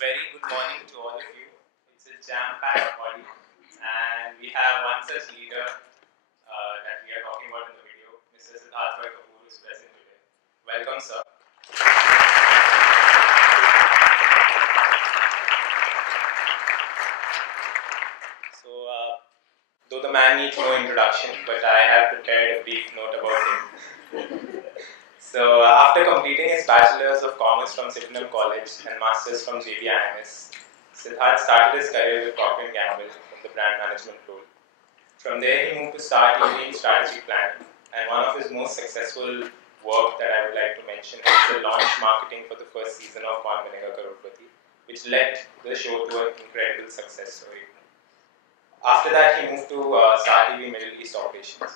very good morning to all of you. It's a jam-packed audience, and we have one such leader that we are talking about in the video, Mr. Siddharth Roy Kapoor, who is present today. Welcome, sir. So, though the man needs no introduction, but I have prepared a brief note about him. So, after completing his Bachelor's of Commerce from Sydenham College and Master's from JBIMS, Siddharth started his career with Procter & Gamble in the brand management role. From there, he moved to Star TV in strategic planning, and one of his most successful work that I would like to mention is the launch marketing for the first season of Kaun Banega Crorepati, which led the show to an incredible success story. After that, he moved to Star TV Middle East operations.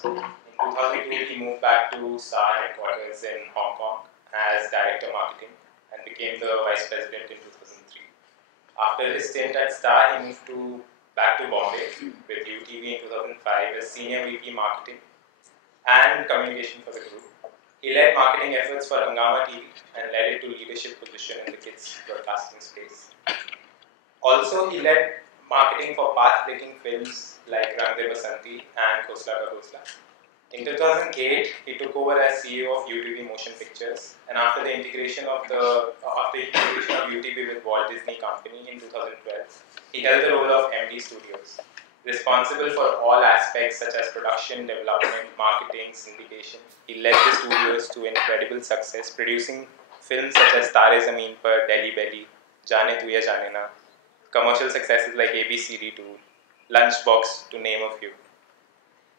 In 2002, he moved back to Star headquarters in Hong Kong as Director Marketing and became the Vice President in 2003. After his stint at Star, he moved back to Bombay with UTV in 2005 as Senior VP Marketing and Communication for the group. He led marketing efforts for Hungama TV and led it to leadership position in the kids broadcasting space. Also, he led marketing for path-breaking films like Rang De Basanti and Khosla Ka Ghosla. In 2008, he took over as CEO of UTV Motion Pictures, and after the integration of UTV with Walt Disney Company in 2012, he held the role of MD Studios, responsible for all aspects such as production, development, marketing, syndication. He led the studios to incredible success, producing films such as Tare Zameen Par, Delhi Belly, Jaane Tu Ya Jaane Na, commercial successes like ABCD2, Lunchbox, to name a few.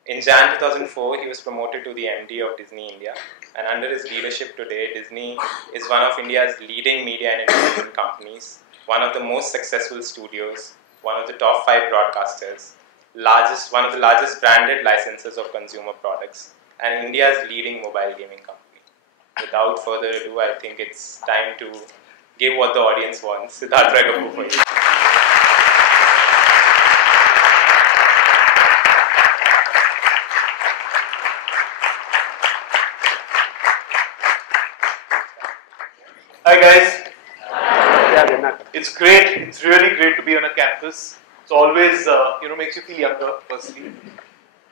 In Jan 2004, he was promoted to the MD of Disney India, and under his leadership today, Disney is one of India's leading media and entertainment companies, one of the most successful studios, one of the top 5 broadcasters, one of the largest branded licensors of consumer products, and India's leading mobile gaming company. Without further ado, I think it's time to give what the audience wants. Siddharth Roy Kapoor for you. Hi guys. It's great. It's really great to be on a campus. It's always, makes you feel younger, personally.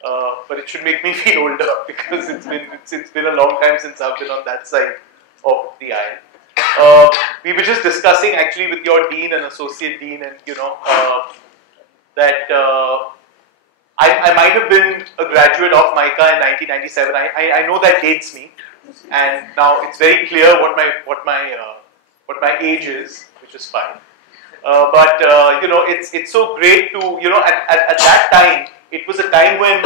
But it should make me feel older because it's been a long time since I've been on that side of the aisle. We were just discussing actually with your dean and associate dean, and that I might have been a graduate of MICA in 1997. I know that dates me. And now it's very clear what my age is, which is fine. But it's so great to at that time, it was a time when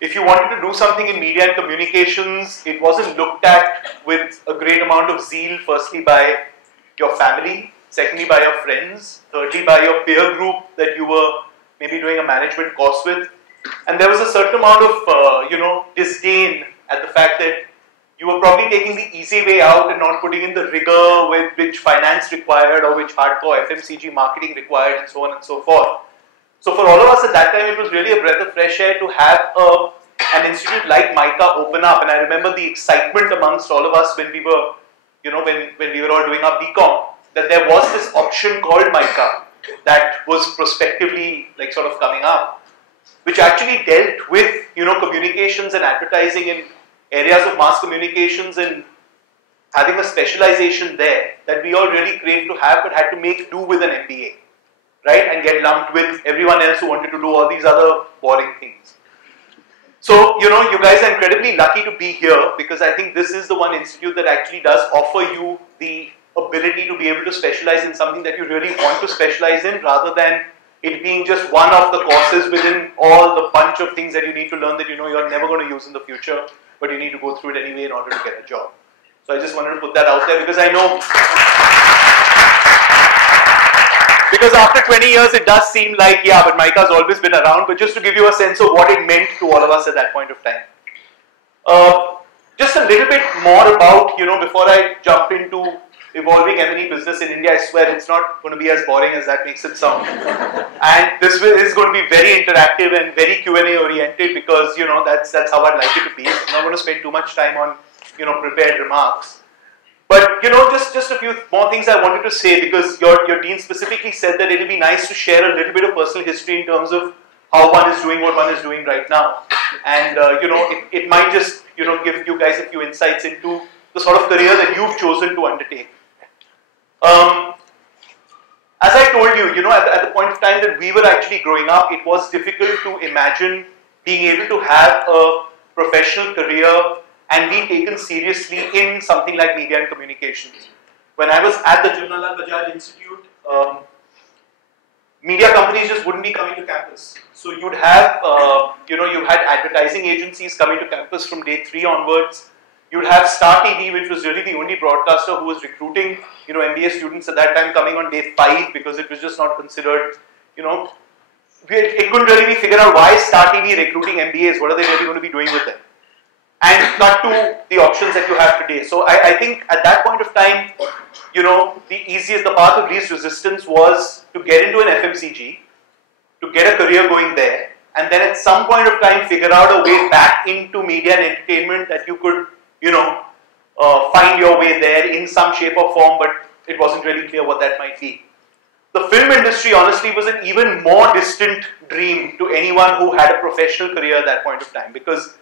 if you wanted to do something in media and communications, it wasn't looked at with a great amount of zeal. Firstly, by your family, secondly by your friends, thirdly by your peer group that you were maybe doing a management course with, and there was a certain amount of disdain at the fact that you were probably taking the easy way out and not putting in the rigor with which finance required or which hardcore FMCG marketing required, and so on and so forth. So for all of us at that time, it was really a breath of fresh air to have an institute like MICA open up. And I remember the excitement amongst all of us when we were, when we were all doing our BCom, that there was this option called MICA that was prospectively sort of coming up, which actually dealt with communications and advertising in areas of mass communications, and having a specialization there that we all really craved to have, but had to make do with an MBA, right? And get lumped with everyone else who wanted to do all these other boring things. So, you guys are incredibly lucky to be here, because I think this is the one institute that actually does offer you the ability to be able to specialize in something that you really want to specialize in, rather than it being just one of the courses within all the bunch of things that you need to learn that you're never going to use in the future, but you need to go through it anyway in order to get a job. So I just wanted to put that out there, because I know, because after 20 years it does seem like, yeah, but MICA's always been around, but just to give you a sense of what it meant to all of us at that point of time. Just a little bit more about, before I jump into evolving M&E business in India. I swear it's not going to be as boring as that makes it sound. And this is going to be very interactive and very Q&A oriented, because that's how I'd like it to be. I'm not going to spend too much time on prepared remarks. But just just a few more things I wanted to say, because your dean specifically said that it will be nice to share a little bit of personal history in terms of how one is doing what one is doing right now. And it might just give you guys a few insights into the sort of career that you've chosen to undertake. As I told you, at the point of time that we were actually growing up, it was difficult to imagine being able to have a professional career and be taken seriously in something like media and communications. When I was at the Jamnalal Bajaj Institute, media companies just wouldn't be coming to campus. So you'd have, you had advertising agencies coming to campus from day 3 onwards. You'd have Star TV, which was really the only broadcaster who was recruiting, MBA students at that time, coming on day 5, because it was just not considered, it couldn't really be figured out why Star TV recruiting MBAs, what are they really going to be doing with them? And not to the options that you have today. So I think at that point of time, the path of least resistance was to get into an FMCG, to get a career going there, and then at some point of time figure out a way back into media and entertainment that you could, find your way there in some shape or form, but it wasn't really clear what that might be. The film industry, honestly, was an even more distant dream to anyone who had a professional career at that point of time, because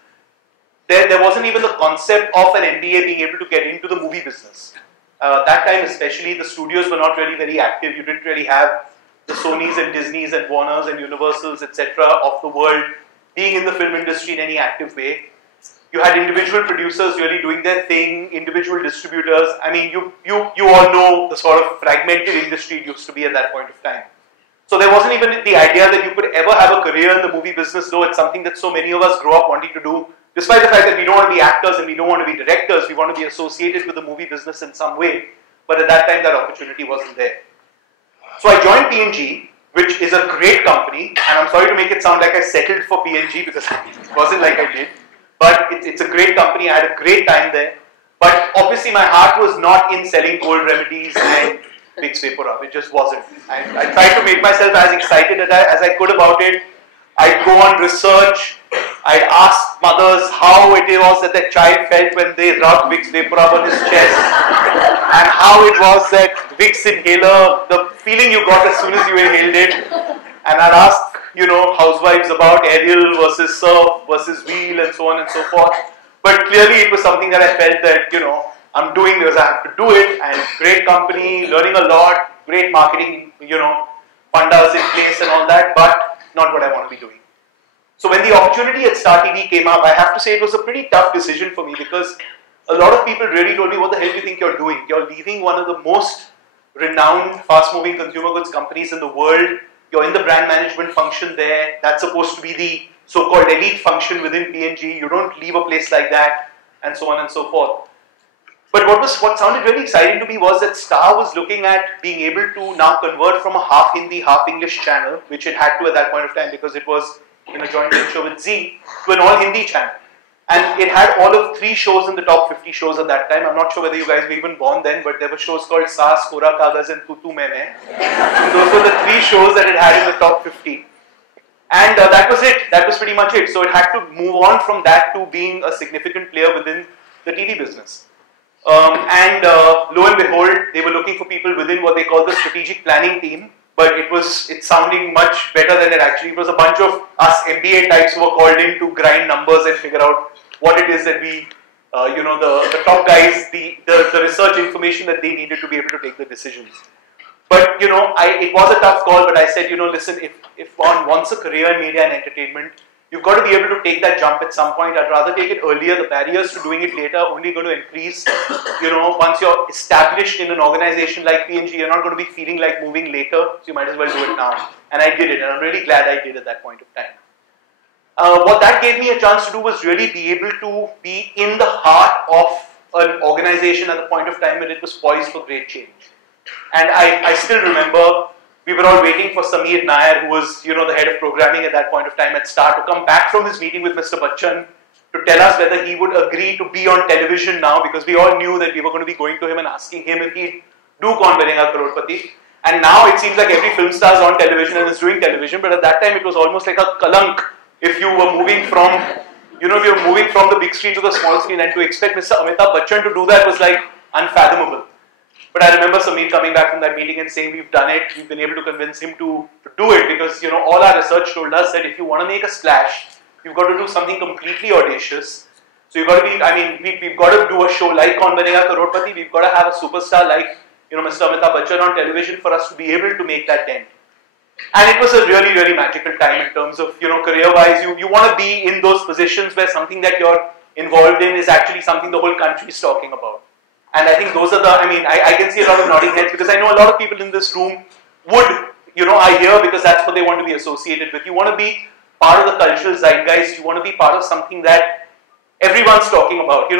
there wasn't even the concept of an MBA being able to get into the movie business. That time especially, the studios were not really very active. You didn't really have the Sonys and Disneys and Warners and Universals, etc. of the world being in the film industry in any active way. You had individual producers really doing their thing, individual distributors. I mean, you all know the sort of fragmented industry it used to be at that point of time. So there wasn't even the idea that you could ever have a career in the movie business, though it's something that so many of us grow up wanting to do. Despite the fact that we don't want to be actors and we don't want to be directors, we want to be associated with the movie business in some way. But at that time, that opportunity wasn't there. So I joined P&G, which is a great company. And I'm sorry to make it sound like I settled for P&G, because it wasn't like I did. But it's a great company. I had a great time there. But obviously, my heart was not in selling cold remedies and Vicks VapoRub. It just wasn't. I tried to make myself as excited as I could about it. I'd go on research. I'd ask mothers how it was that their child felt when they rubbed Vicks VapoRub on his chest, and how it was that Vicks inhaler, the feeling you got as soon as you inhaled it. And I'd ask, housewives about Ariel versus Surf versus Wheel and so on and so forth. But clearly it was something that I felt that, I'm doing because I have to do it, and great company, learning a lot, great marketing, fundas in place and all that, but not what I want to be doing. So when the opportunity at Star TV came up, I have to say it was a pretty tough decision for me, because a lot of people really told me, what the hell do you think you're doing? You're leaving one of the most renowned, fast-moving consumer goods companies in the world. You're in the brand management function there. That's supposed to be the so-called elite function within P&G. You don't leave a place like that, and so on and so forth. But what sounded really exciting to me was that Star was looking at being able to now convert from a half Hindi, half English channel, which it had to at that point of time because it was in a joint venture with Zee, to an all Hindi channel. And it had all of 3 shows in the top 50 shows at that time. I'm not sure whether you guys were even born then, but there were shows called Saas, Kora Kagaz and Tu Tu Main Main. Those were the 3 shows that it had in the top 50. And that was it. That was pretty much it. So it had to move on from that to being a significant player within the TV business. Lo and behold, they were looking for people within what they call the strategic planning team. But it's sounding much better than it actually. It was a bunch of us MBA types who were called in to grind numbers and figure out what it is that we, the top guys, the research information that they needed to be able to take the decisions. But, it was a tough call, but I said, listen, if one wants a career in media and entertainment, you've got to be able to take that jump at some point. I'd rather take it earlier. The barriers to doing it later are only going to increase. Once you're established in an organization like P&G, you're not going to be feeling like moving later, so you might as well do it now. And I did it, and I'm really glad I did at that point of time. What that gave me a chance to do was really be able to be in the heart of an organization at the point of time when it was poised for great change. And I still remember we were all waiting for Sameer Nair, who was, the head of programming at that point of time at Star, to come back from his meeting with Mr. Bachchan to tell us whether he would agree to be on television now, because we all knew that we were going to be going to him and asking him if he'd do Kaun Banega Crorepati. And now it seems like every film star is on television and is doing television, but at that time it was almost like a kalank if you were moving from, if you were moving from the big screen to the small screen, and to expect Mr. Amitabh Bachchan to do that was like unfathomable. But I remember Samir coming back from that meeting and saying, we've done it, we've been able to convince him to do it, because all our research told us that if you want to make a splash, you've got to do something completely audacious. So you've got to be, we've got to do a show like Kaun Banega Crorepati, we've got to have a superstar like Mr. Amitabh Bachchan on television for us to be able to make that dent. And it was a really, really magical time in terms of, career-wise. You want to be in those positions where something that you're involved in is actually something the whole country is talking about. And I think those are the, I can see a lot of nodding heads, because I know a lot of people in this room would, are here because that's what they want to be associated with. You want to be part of the cultural zeitgeist. You want to be part of something that everyone's talking about.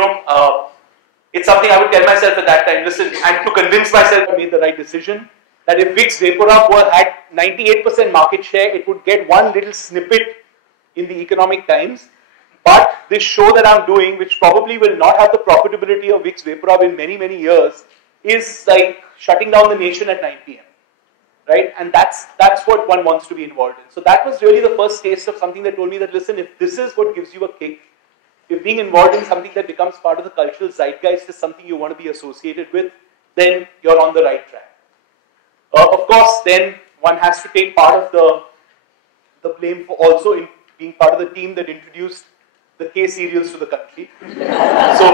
It's something I would tell myself at that time, listen, and to convince myself I made the right decision, that if Vicks VapoRub had 98% market share, it would get one little snippet in the Economic Times. But this show that I'm doing, which probably will not have the profitability of Vicks VapoRub in many, many years, is like shutting down the nation at 9 p.m. Right? And that's what one wants to be involved in. So that was really the first taste of something that told me that, listen, if this is what gives you a kick, if being involved in something that becomes part of the cultural zeitgeist is something you want to be associated with, then you're on the right track. Of course, then one has to take part of the blame for also in being part of the team that introduced the K serials to the country. So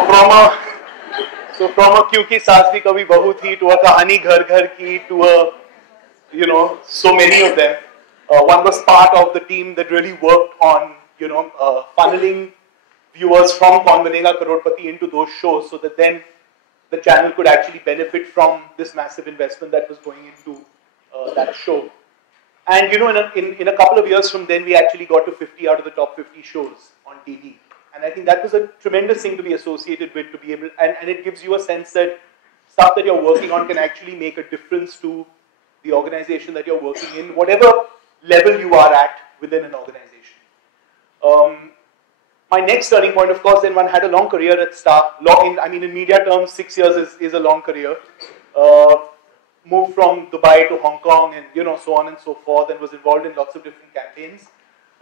from a Kyunki Saas Bhi Kabhi Bahu Thi to a Kahani Ghar Ghar Ki to a, so many of them. One was part of the team that really worked on, funneling viewers from Kaun Banega Crorepati into those shows, so that then the channel could actually benefit from this massive investment that was going into that show. And in a couple of years from then, we actually got to 50 out of the top 50 shows on TV. And I think that was a tremendous thing to be associated with, to be able, and it gives you a sense that stuff that you're working on can actually make a difference to the organization that you're working in, whatever level you are at within an organization. My next turning point, of course, then one had a long career at Star. In media terms, 6 years is a long career. Moved from Dubai to Hong Kong and so on and so forth, and was involved in lots of different campaigns.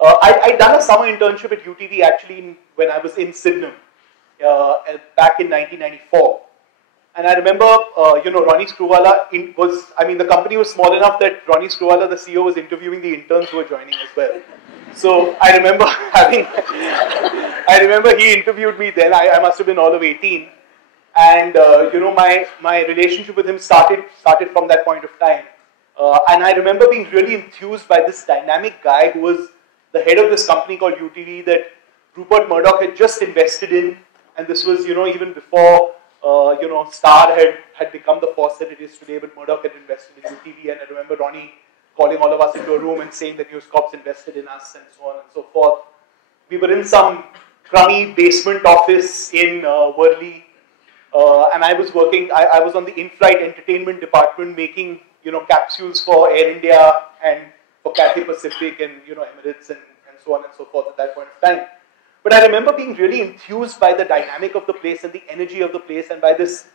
I'd done a summer internship at UTV actually when I was in Sydenham back in 1994. And I remember, Ronnie Screwvala the company was small enough that Ronnie Screwvala, the CEO, was interviewing the interns who were joining as well. So I remember he interviewed me then. I must have been all of 18. And, my relationship with him started from that point of time. And I remember being really enthused by this dynamic guy who was the head of this company called UTV that Rupert Murdoch had just invested in. And this was, even before, Star had become the force that it is today, but Murdoch had invested in UTV. And I remember Ronnie calling all of us into a room and saying that News Corp's invested in us and so on and so forth. We were in some crummy basement office in Worli. And I was working, I was on the in-flight entertainment department making, capsules for Air India and for Cathay Pacific and, Emirates and so on and so forth at that point of time. But I remember being really enthused by the dynamic of the place and the energy of the place, and by this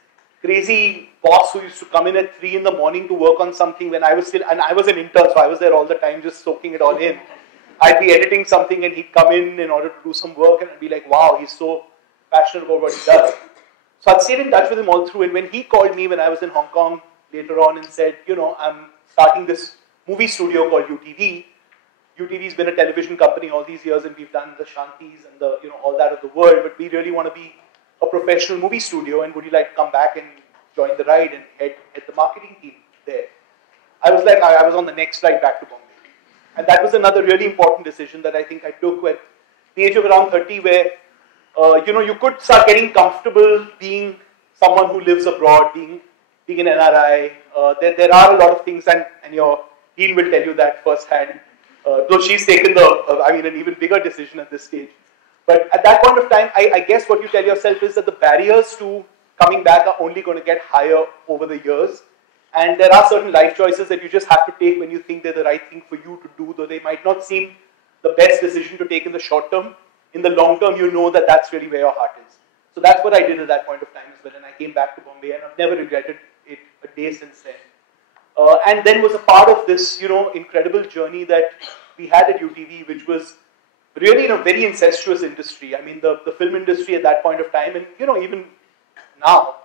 crazy boss who used to come in at 3 in the morning to work on something when I was I was an intern, so I was there all the time just soaking it all in. I'd be editing something and he'd come in order to do some work, and I'd be like, wow, he's so passionate about what he does. So I'd stayed in touch with him all through, and when he called me when I was in Hong Kong later on and said, I'm starting this movie studio called UTV. UTV's been a television company all these years, and we've done the Shantis and the, all that of the world, but we really want to be a professional movie studio, and would you like to come back and join the ride and head the marketing team there? I was like, I was on the next flight back to Bombay. And that was another really important decision that I think I took at the age of around 30, where you could start getting comfortable being someone who lives abroad, being an NRI. There are a lot of things, and your dean will tell you that firsthand. Though she's taken an even bigger decision at this stage. But at that point of time, I guess what you tell yourself is that the barriers to coming back are only going to get higher over the years. And there are certain life choices that you just have to take when you think they're the right thing for you to do, though they might not seem the best decision to take in the short term. In the long term, you know that that's really where your heart is. So that's what I did at that point of time as well. And I came back to Bombay, and I've never regretted it a day since then. And then was a part of this, incredible journey that we had at UTV, which was really in a very incestuous industry. I mean, the film industry at that point of time, and even now,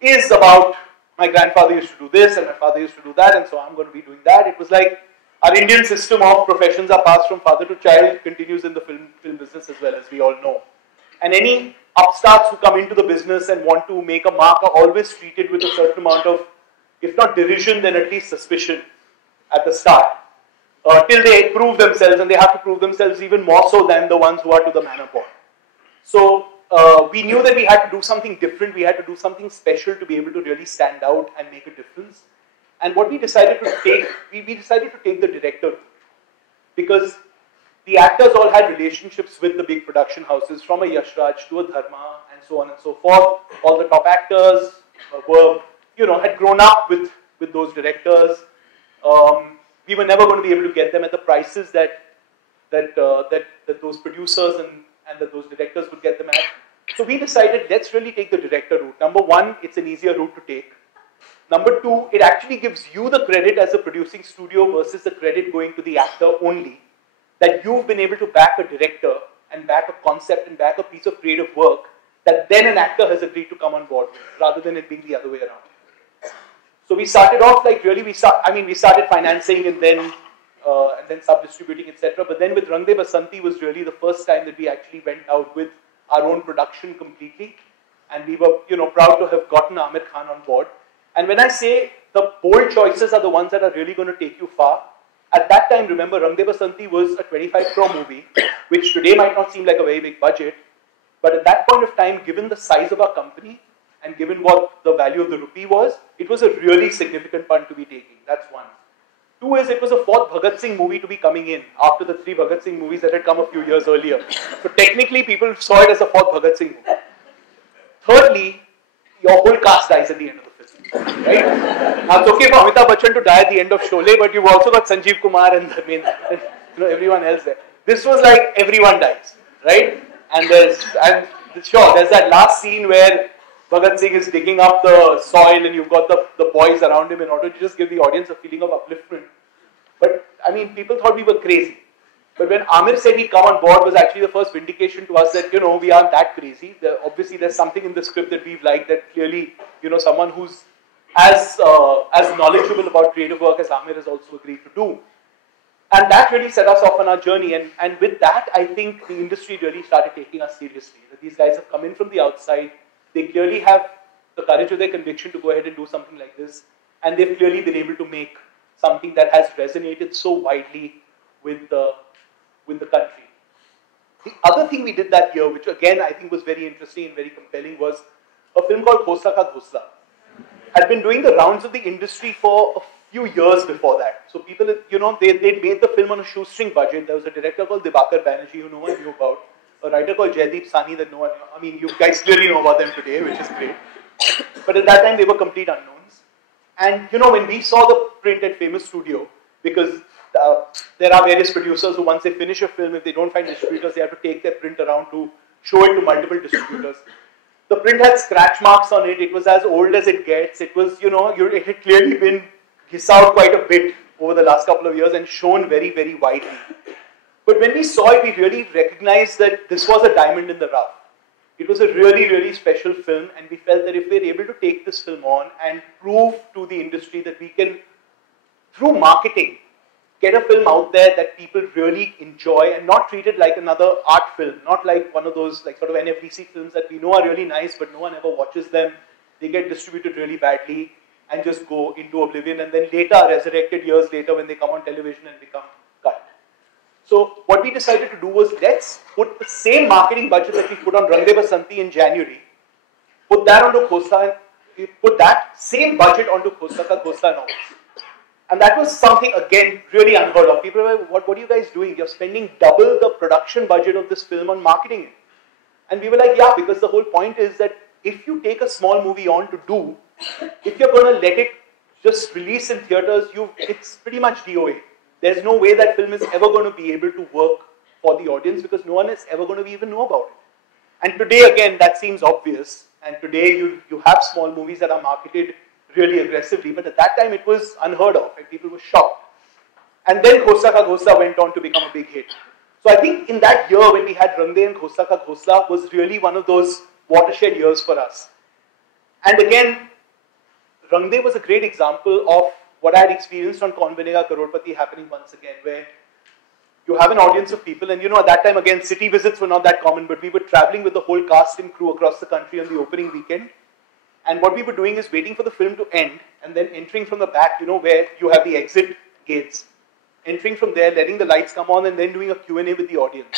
is about my grandfather used to do this and my father used to do that, and so I'm going to be doing that. It was like our Indian system of professions are passed from father to child continues in the film business as well, as we all know. And any upstarts who come into the business and want to make a mark are always treated with a certain amount of, if not derision, then at least suspicion at the start, till they prove themselves, and they have to prove themselves even more so than the ones who are to the manor born. So we knew that we had to do something different, we had to do something special to be able to really stand out and make a difference. And what we decided to take, we decided to take the director route, because the actors all had relationships with the big production houses, from a Yash Raj to a Dharma and so on and so forth. All the top actors were, had grown up with those directors. We were never going to be able to get them at the prices that those producers and that those directors would get them at. So we decided, let's really take the director route. Number one, it's an easier route to take. Number two, it actually gives you the credit as a producing studio versus the credit going to the actor only, that you've been able to back a director and back a concept and back a piece of creative work that then an actor has agreed to come on board with, rather than it being the other way around. So we started off like really, we started financing and then sub-distributing, etc. But then with Rang De Basanti was really the first time that we actually went out with our own production completely, and we were proud to have gotten Aamir Khan on board. And when I say the bold choices are the ones that are really going to take you far, at that time, remember, Rang De Basanti was a 25 crore movie, which today might not seem like a very big budget, but at that point of time, given the size of our company and given what the value of the rupee was, it was a really significant punt to be taking. That's one. Two is, it was a fourth Bhagat Singh movie to be coming in after the three Bhagat Singh movies that had come a few years earlier. So technically, people saw it as a fourth Bhagat Singh movie. Thirdly, your whole cast dies at the end of the film, right? Now it's okay for Amitabh Bachchan to die at the end of Sholay, but you've also got Sanjeev Kumar and everyone else there. This was like everyone dies, right? And there's that last scene where Bhagat Singh is digging up the soil and you've got the boys around him in order to just give the audience a feeling of upliftment. But I mean, people thought we were crazy. But when Aamir said he'd come on board, was actually the first vindication to us that, we aren't that crazy. Obviously, there's something in the script that we've liked that clearly, someone who's as knowledgeable about creative work as Aamir has also agreed to do. And that really set us off on our journey. And with that, I think the industry really started taking us seriously. That these guys have come in from the outside. They clearly have the courage of their conviction to go ahead and do something like this. And they've clearly been able to make something that has resonated so widely with the country. The other thing we did that year, which again I think was very interesting and very compelling, was a film called Khosla Ka Ghosla. Had been doing the rounds of the industry for a few years before that. So people, they made the film on a shoestring budget. There was a director called Dibakar Banerjee who no one knew about, a writer called Jaideep Sani that no one knew. I mean, you guys clearly know about them today, which is great. But at that time, they were complete unknowns. And, when we saw the print at Famous Studio, because there are various producers who, once they finish a film, if they don't find distributors, they have to take their print around to show it to multiple distributors. The print had scratch marks on it. It was as old as it gets. It was, it had clearly been hissed out quite a bit over the last couple of years and shown very, very widely. But when we saw it, we really recognized that this was a diamond in the rough. It was a really, really special film, and we felt that if we're able to take this film on and prove to the industry that we can, through marketing, get a film out there that people really enjoy and not treat it like another art film, not like one of those like sort of NFDC films that we know are really nice but no one ever watches them. They get distributed really badly and just go into oblivion, and then later resurrected years later when they come on television and become cult. So what we decided to do was, let's put the same marketing budget that we put on Rang De Basanti in January, put that onto Khosla, and put that same budget onto Khosla Ka Ghosla in August. And that was something, again, really unheard of. People were like, what are you guys doing? You're spending double the production budget of this film on marketing it. And we were like, yeah, because the whole point is that if you take a small movie on to do, if you're going to let it just release in theaters, it's pretty much DOA. There's no way that film is ever going to be able to work for the audience because no one is ever going to even know about it. And today, again, that seems obvious. And today, you have small movies that are marketed really aggressively, but at that time it was unheard of and people were shocked. And then Khosla Ka Ghosla went on to become a big hit. So I think in that year when we had Rang De and Khosla Ka Ghosla was really one of those watershed years for us. And again, Rang De was a great example of what I had experienced on Kaun Banega Crorepati happening once again, where you have an audience of people, and at that time again, city visits were not that common, but we were traveling with the whole cast and crew across the country on the opening weekend. And what we were doing is waiting for the film to end and then entering from the back, where you have the exit gates. Entering from there, letting the lights come on and then doing a Q&A with the audience.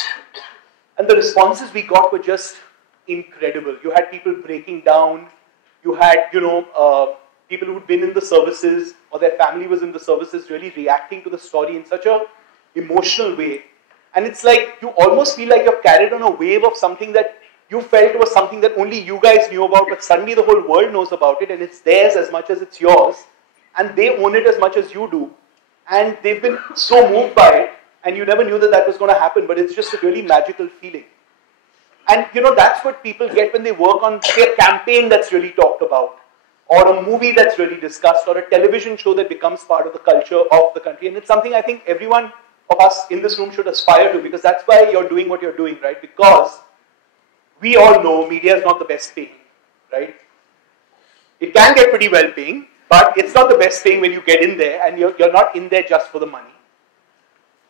And the responses we got were just incredible. You had people breaking down. You had, people who'd been in the services or their family was in the services really reacting to the story in such a emotional way. And it's like you almost feel like you're carried on a wave of something that you felt was something that only you guys knew about, but suddenly the whole world knows about it and it's theirs as much as it's yours, and they own it as much as you do, and they've been so moved by it, and you never knew that that was going to happen, but it's just a really magical feeling. And that's what people get when they work on, say, a campaign that's really talked about, or a movie that's really discussed, or a television show that becomes part of the culture of the country. And it's something I think everyone of us in this room should aspire to, because that's why you're doing what you're doing, right? Because we all know media is not the best paying, right? It can get pretty well paying, but it's not the best paying when you get in there, and you're not in there just for the money.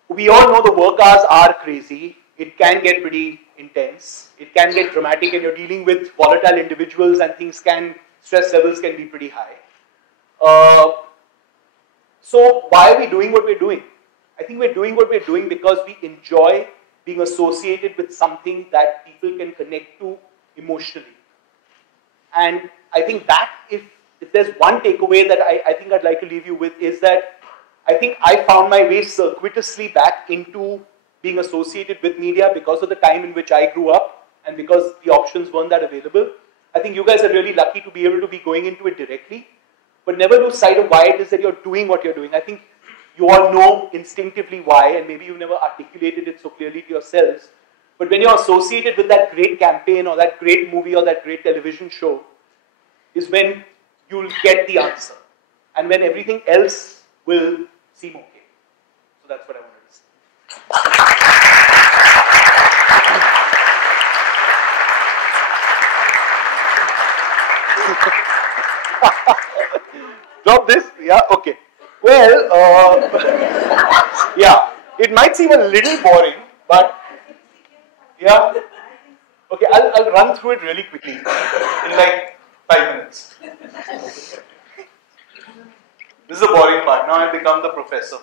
We all know the work hours are crazy. It can get pretty intense. It can get dramatic, and you're dealing with volatile individuals, and stress levels can be pretty high. So why are we doing what we're doing? I think we're doing what we're doing because we enjoy being associated with something that people can connect to emotionally. And I think that if there's one takeaway that I think I'd like to leave you with, is that I think I found my way circuitously back into being associated with media because of the time in which I grew up and because the options weren't that available. I think you guys are really lucky to be able to be going into it directly, but never lose sight of why it is that you're doing what you're doing. I think you all know instinctively why, and maybe you've never articulated it so clearly to yourselves. But when you're associated with that great campaign or that great movie or that great television show, is when you'll get the answer. And when everything else will seem okay. So that's what I wanted to say. Drop this? Yeah, okay. Well, yeah, it might seem a little boring, but yeah. Okay, I'll run through it really quickly in like 5 minutes. This is the boring part. Now I've become the professor.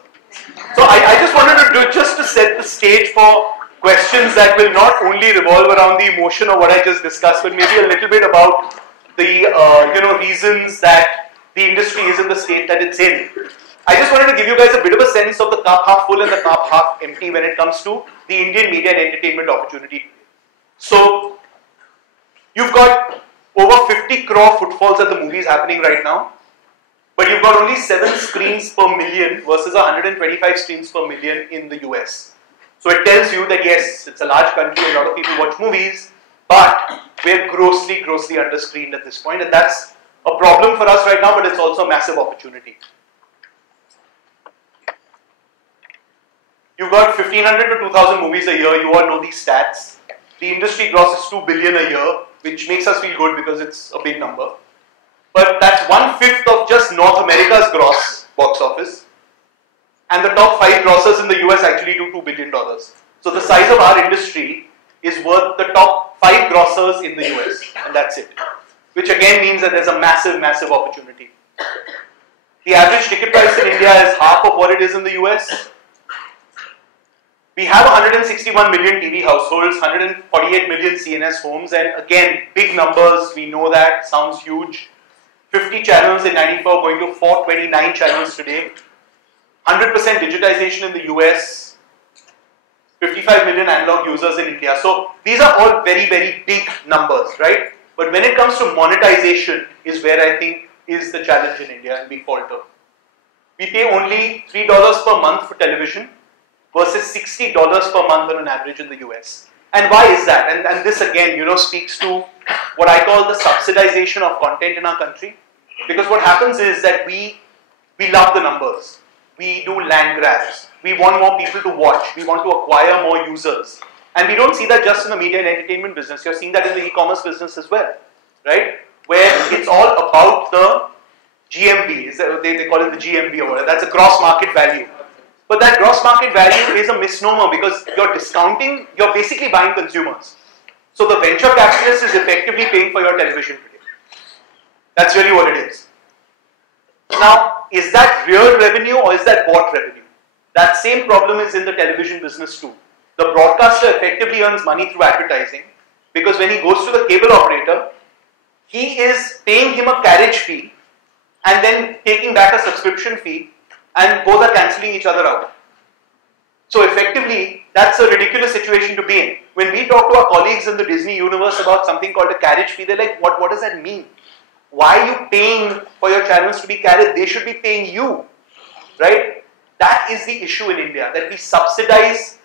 So I just wanted to set the stage for questions that will not only revolve around the emotion of what I just discussed, but maybe a little bit about the reasons that the industry is in the state that it's in. I just wanted to give you guys a bit of a sense of the cup half full and the cup half empty when it comes to the Indian media and entertainment opportunity. So, you've got over 50 crore footfalls at the movies happening right now, but you've got only 7 screens per million versus 125 screens per million in the US. So it tells you that yes, it's a large country, a lot of people watch movies, but we're grossly under-screened at this point, and that's a problem for us right now, but it's also a massive opportunity. You've got 1,500 to 2,000 movies a year. You all know these stats. The industry grosses $2 billion a year, which makes us feel good because it's a big number. But that's 1/5 of just North America's gross box office. And the top 5 grossers in the US actually do $2 billion. So the size of our industry is worth the top 5 grossers in the US. And that's it. Which again means that there's a massive, massive opportunity. The average ticket price in India is half of what it is in the US. We have 161 million TV households, 148 million CNS homes, and again, big numbers, we know that, sounds huge. 50 channels in 94, going to 429 channels today. 100% digitization in the US. 55 million analog users in India. So these are all very, very big numbers, right? But when it comes to monetization is where I think is the challenge in India, and we falter. We pay only $3 per month for television versus $60 per month on an average in the US. And why is that? And this again, speaks to what I call the subsidization of content in our country. Because what happens is that we love the numbers. We do land grabs. We want more people to watch. We want to acquire more users. And we don't see that just in the media and entertainment business. You're seeing that in the e-commerce business as well, right? Where it's all about the GMV, they call it the GMV or whatever. That's a gross market value. But that gross market value is a misnomer because you're discounting, you're basically buying consumers. So the venture capitalist is effectively paying for your television today. That's really what it is. Now, is that real revenue or is that bought revenue? That same problem is in the television business too. The broadcaster effectively earns money through advertising because when he goes to the cable operator, he is paying him a carriage fee and then taking back a subscription fee, and both are cancelling each other out. So effectively, that's a ridiculous situation to be in. When we talk to our colleagues in the Disney universe about something called a carriage fee, they're like, what does that mean? Why are you paying for your channels to be carried? They should be paying you, right? That is the issue in India, that we subsidize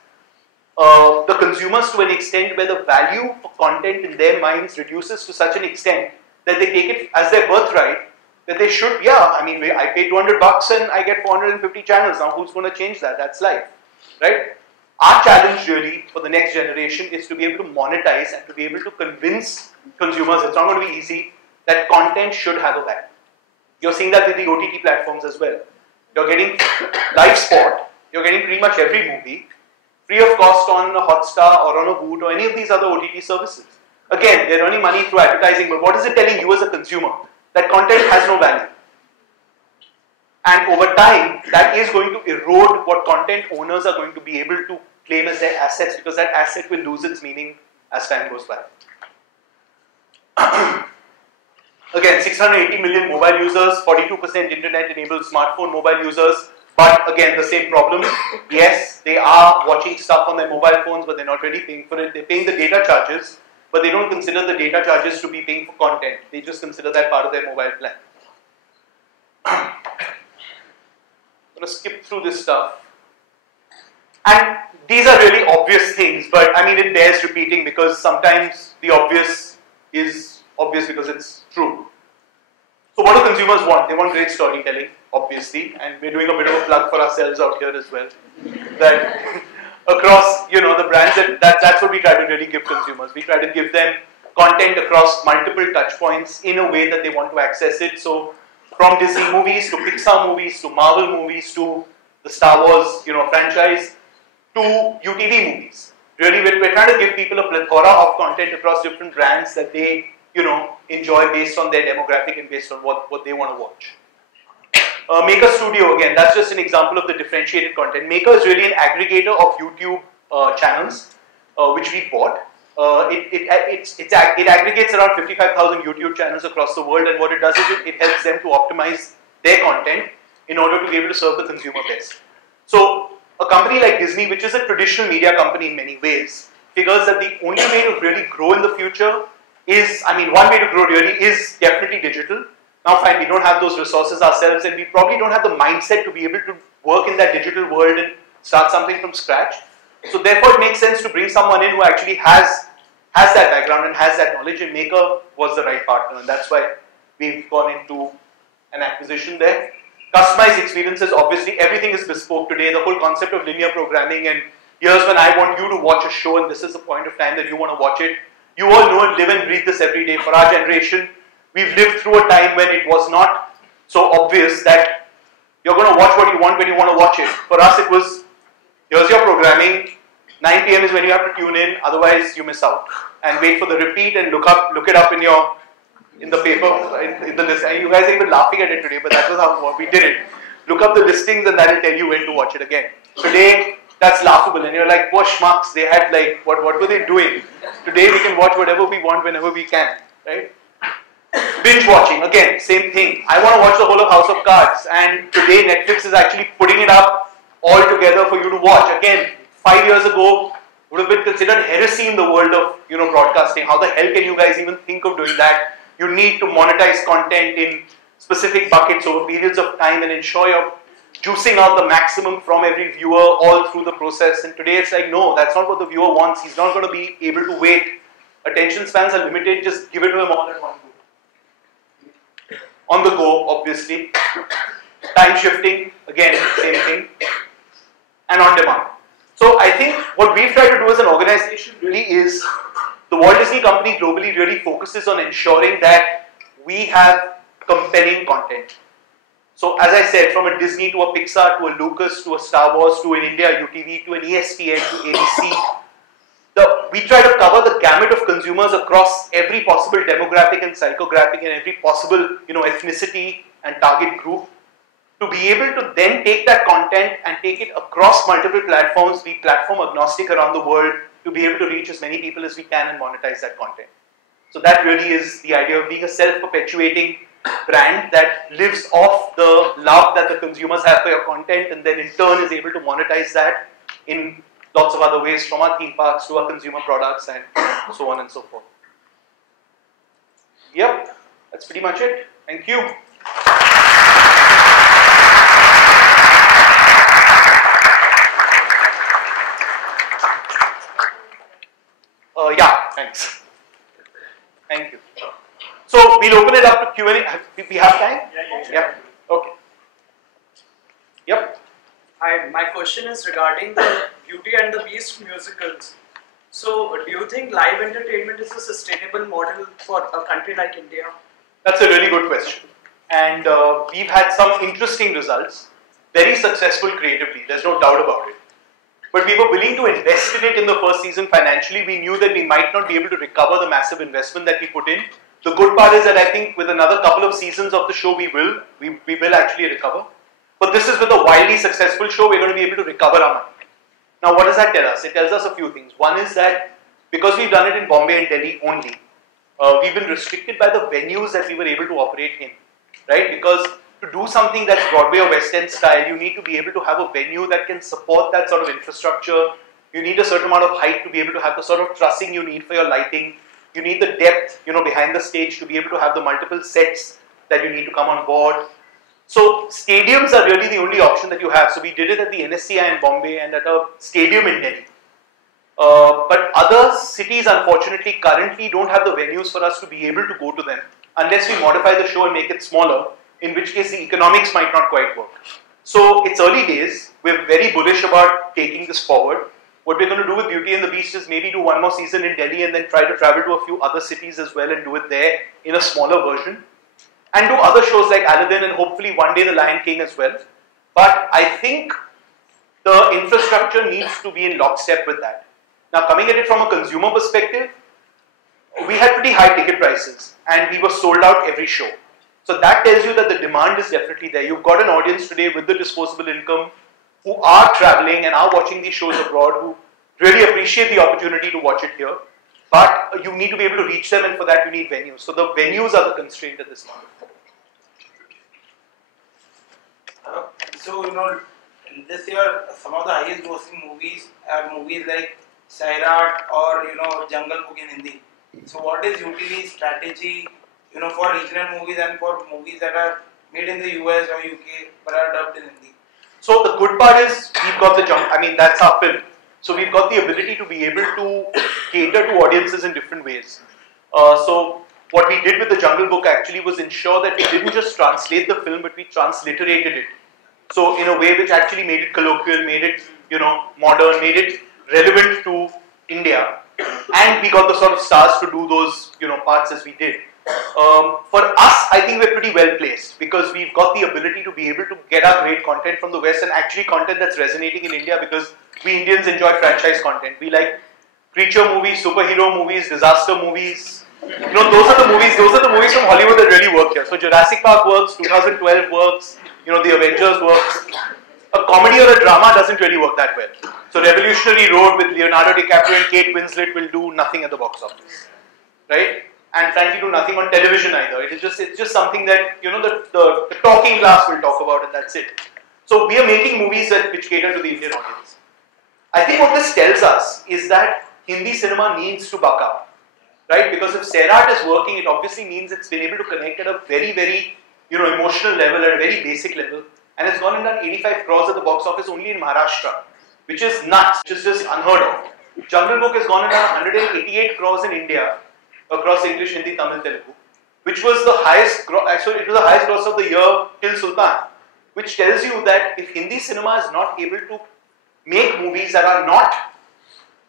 the consumers to an extent where the value for content in their minds reduces to such an extent that they take it as their birthright, that they should, I pay 200 bucks and I get 450 channels. Now who's going to change that? That's life, right? Our challenge really for the next generation is to be able to monetize and to be able to convince consumers, it's not going to be easy, that content should have a value. You're seeing that with the OTT platforms as well. You're getting live sport, you're getting pretty much every movie, free of cost on a Hotstar or on a Voot or any of these other OTT services. Again, they're earning money through advertising, but what is it telling you as a consumer? That content has no value. And over time, that is going to erode what content owners are going to be able to claim as their assets, because that asset will lose its meaning as time goes by. Again, 680 million mobile users, 42% internet-enabled smartphone mobile users, but again, the same problem. Yes, they are watching stuff on their mobile phones, but they're not really paying for it. They're paying the data charges, but they don't consider the data charges to be paying for content. They just consider that part of their mobile plan. I'm going to skip through this stuff. And these are really obvious things, but I mean, it bears repeating because sometimes the obvious is obvious because it's true. So what do consumers want? They want great storytelling, obviously, and we're doing a bit of a plug for ourselves out here as well. That across, the brands, that's what we try to really give consumers. We try to give them content across multiple touch points in a way that they want to access it. So from Disney movies to Pixar movies to Marvel movies to the Star Wars, franchise to UTV movies. Really, we're trying to give people a plethora of content across different brands that they enjoy based on their demographic and based on what they want to watch. Maker Studio, again, that's just an example of the differentiated content. Maker is really an aggregator of YouTube channels, which we bought. It aggregates around 55,000 YouTube channels across the world, and what it does is it helps them to optimize their content in order to be able to serve the consumer best. So a company like Disney, which is a traditional media company in many ways, figures that the only way to really grow in the future is, one way to grow really is definitely digital. Now fine, we don't have those resources ourselves and we probably don't have the mindset to be able to work in that digital world and start something from scratch. So therefore it makes sense to bring someone in who actually has that background and has that knowledge, and Maker was the right partner, and that's why we've gone into an acquisition there. Customized experiences, obviously everything is bespoke today. The whole concept of linear programming, and here's when I want you to watch a show and this is the point of time that you want to watch it. You all know and live and breathe this every day. For our generation, we've lived through a time when it was not so obvious that you're going to watch what you want when you want to watch it. For us, it was, here's your programming, 9 p.m. is when you have to tune in, otherwise you miss out. And wait for the repeat and look it up in the paper, in the list. And you guys are even laughing at it today, but that was how we did it. Look up the listings and that will tell you when to watch it again. Today, that's laughable, and you're like, poor schmucks, they had what were they doing? Today we can watch whatever we want whenever we can, right? Binge watching, again, same thing. I want to watch the whole of House of Cards, and today Netflix is actually putting it up all together for you to watch. Again, 5 years ago, would have been considered heresy in the world of broadcasting. How the hell can you guys even think of doing that? You need to monetize content in specific buckets over periods of time and ensure you're juicing out the maximum from every viewer all through the process. And today it's like, no, that's not what the viewer wants. He's not going to be able to wait. Attention spans are limited. Just give it to him all at one go. On the go, obviously. Time shifting, again, same thing. And on demand. So I think what we've tried to do as an organization really is, the Walt Disney Company globally really focuses on ensuring that we have compelling content. So as I said, from a Disney to a Pixar to a Lucas to a Star Wars to an India UTV to an ESPN to ABC, we try to cover the gamut of consumers across every possible demographic and psychographic and every possible ethnicity and target group, to be able to then take that content and take it across multiple platforms, be platform agnostic around the world, to be able to reach as many people as we can and monetize that content. So that really is the idea of being a self-perpetuating brand that lives off the love that the consumers have for your content, and then in turn is able to monetize that in lots of other ways, from our theme parks to our consumer products and so on and so forth. Yep, that's pretty much it. Thank you. Yeah, thanks. Thank you. So we'll open it up to Q&A. We have time? Yeah. Okay. Yep. Hi, my question is regarding the Beauty and the Beast musicals. So, do you think live entertainment is a sustainable model for a country like India? That's a really good question. And we've had some interesting results. Very successful creatively, there's no doubt about it. But we were willing to invest in it in the first season financially. We knew that we might not be able to recover the massive investment that we put in. The good part is that I think with another couple of seasons of the show, we will actually recover. But this is with a wildly successful show, we're going to be able to recover our money. Now, what does that tell us? It tells us a few things. One is that because we've done it in Bombay and Delhi only, we've been restricted by the venues that we were able to operate in, right? Because to do something that's Broadway or West End style, you need to be able to have a venue that can support that sort of infrastructure. You need a certain amount of height to be able to have the sort of trussing you need for your lighting. You need the depth, behind the stage to be able to have the multiple sets that you need to come on board. So stadiums are really the only option that you have. So we did it at the NSCI in Bombay and at a stadium in Delhi. But other cities, unfortunately, currently don't have the venues for us to be able to go to them unless we modify the show and make it smaller, in which case the economics might not quite work. So it's early days. We're very bullish about taking this forward. What we're going to do with Beauty and the Beast is maybe do one more season in Delhi and then try to travel to a few other cities as well and do it there in a smaller version. And do other shows like Aladdin and hopefully one day The Lion King as well. But I think the infrastructure needs to be in lockstep with that. Now, coming at it from a consumer perspective, we had pretty high ticket prices and we were sold out every show. So that tells you that the demand is definitely there. You've got an audience today with the disposable income who are traveling and are watching these shows abroad, who really appreciate the opportunity to watch it here. But you need to be able to reach them, and for that you need venues. So the venues are the constraint at this moment. So, this year some of the highest grossing movies are movies like Sairat or, Jungle Book in Hindi. So what is UTV's strategy, for regional movies and for movies that are made in the US or UK but are dubbed in Hindi? So the good part is we've got that's our film. So we've got the ability to be able to cater to audiences in different ways. So what we did with the Jungle Book actually was ensure that we didn't just translate the film, but we transliterated it. So in a way which actually made it colloquial, made it, modern, made it relevant to India. And we got the sort of stars to do those, parts as we did. For us, I think we're pretty well placed because we've got the ability to be able to get our great content from the West and actually content that's resonating in India, because we Indians enjoy franchise content. We like creature movies, superhero movies, disaster movies. Those are the movies from Hollywood that really work here. So Jurassic Park works, 2012 works, the Avengers works. A comedy or a drama doesn't really work that well. So Revolutionary Road with Leonardo DiCaprio and Kate Winslet will do nothing at the box office, right? And frankly, do nothing on television either. It's just something that the talking class will talk about, and that's it. So we are making movies which cater to the Indian audience. I think what this tells us is that Hindi cinema needs to buck up, right? Because if Sairat is working, it obviously means it's been able to connect at a very, very emotional level, at a very basic level, and it's gone and done 85 crores at the box office only in Maharashtra, which is nuts, which is just unheard of. Jungle Book has gone and done 188 crores in India across English, Hindi, Tamil, Telugu, which was the highest. It was the highest gross of the year till Sultan, which tells you that if Hindi cinema is not able to make movies that are not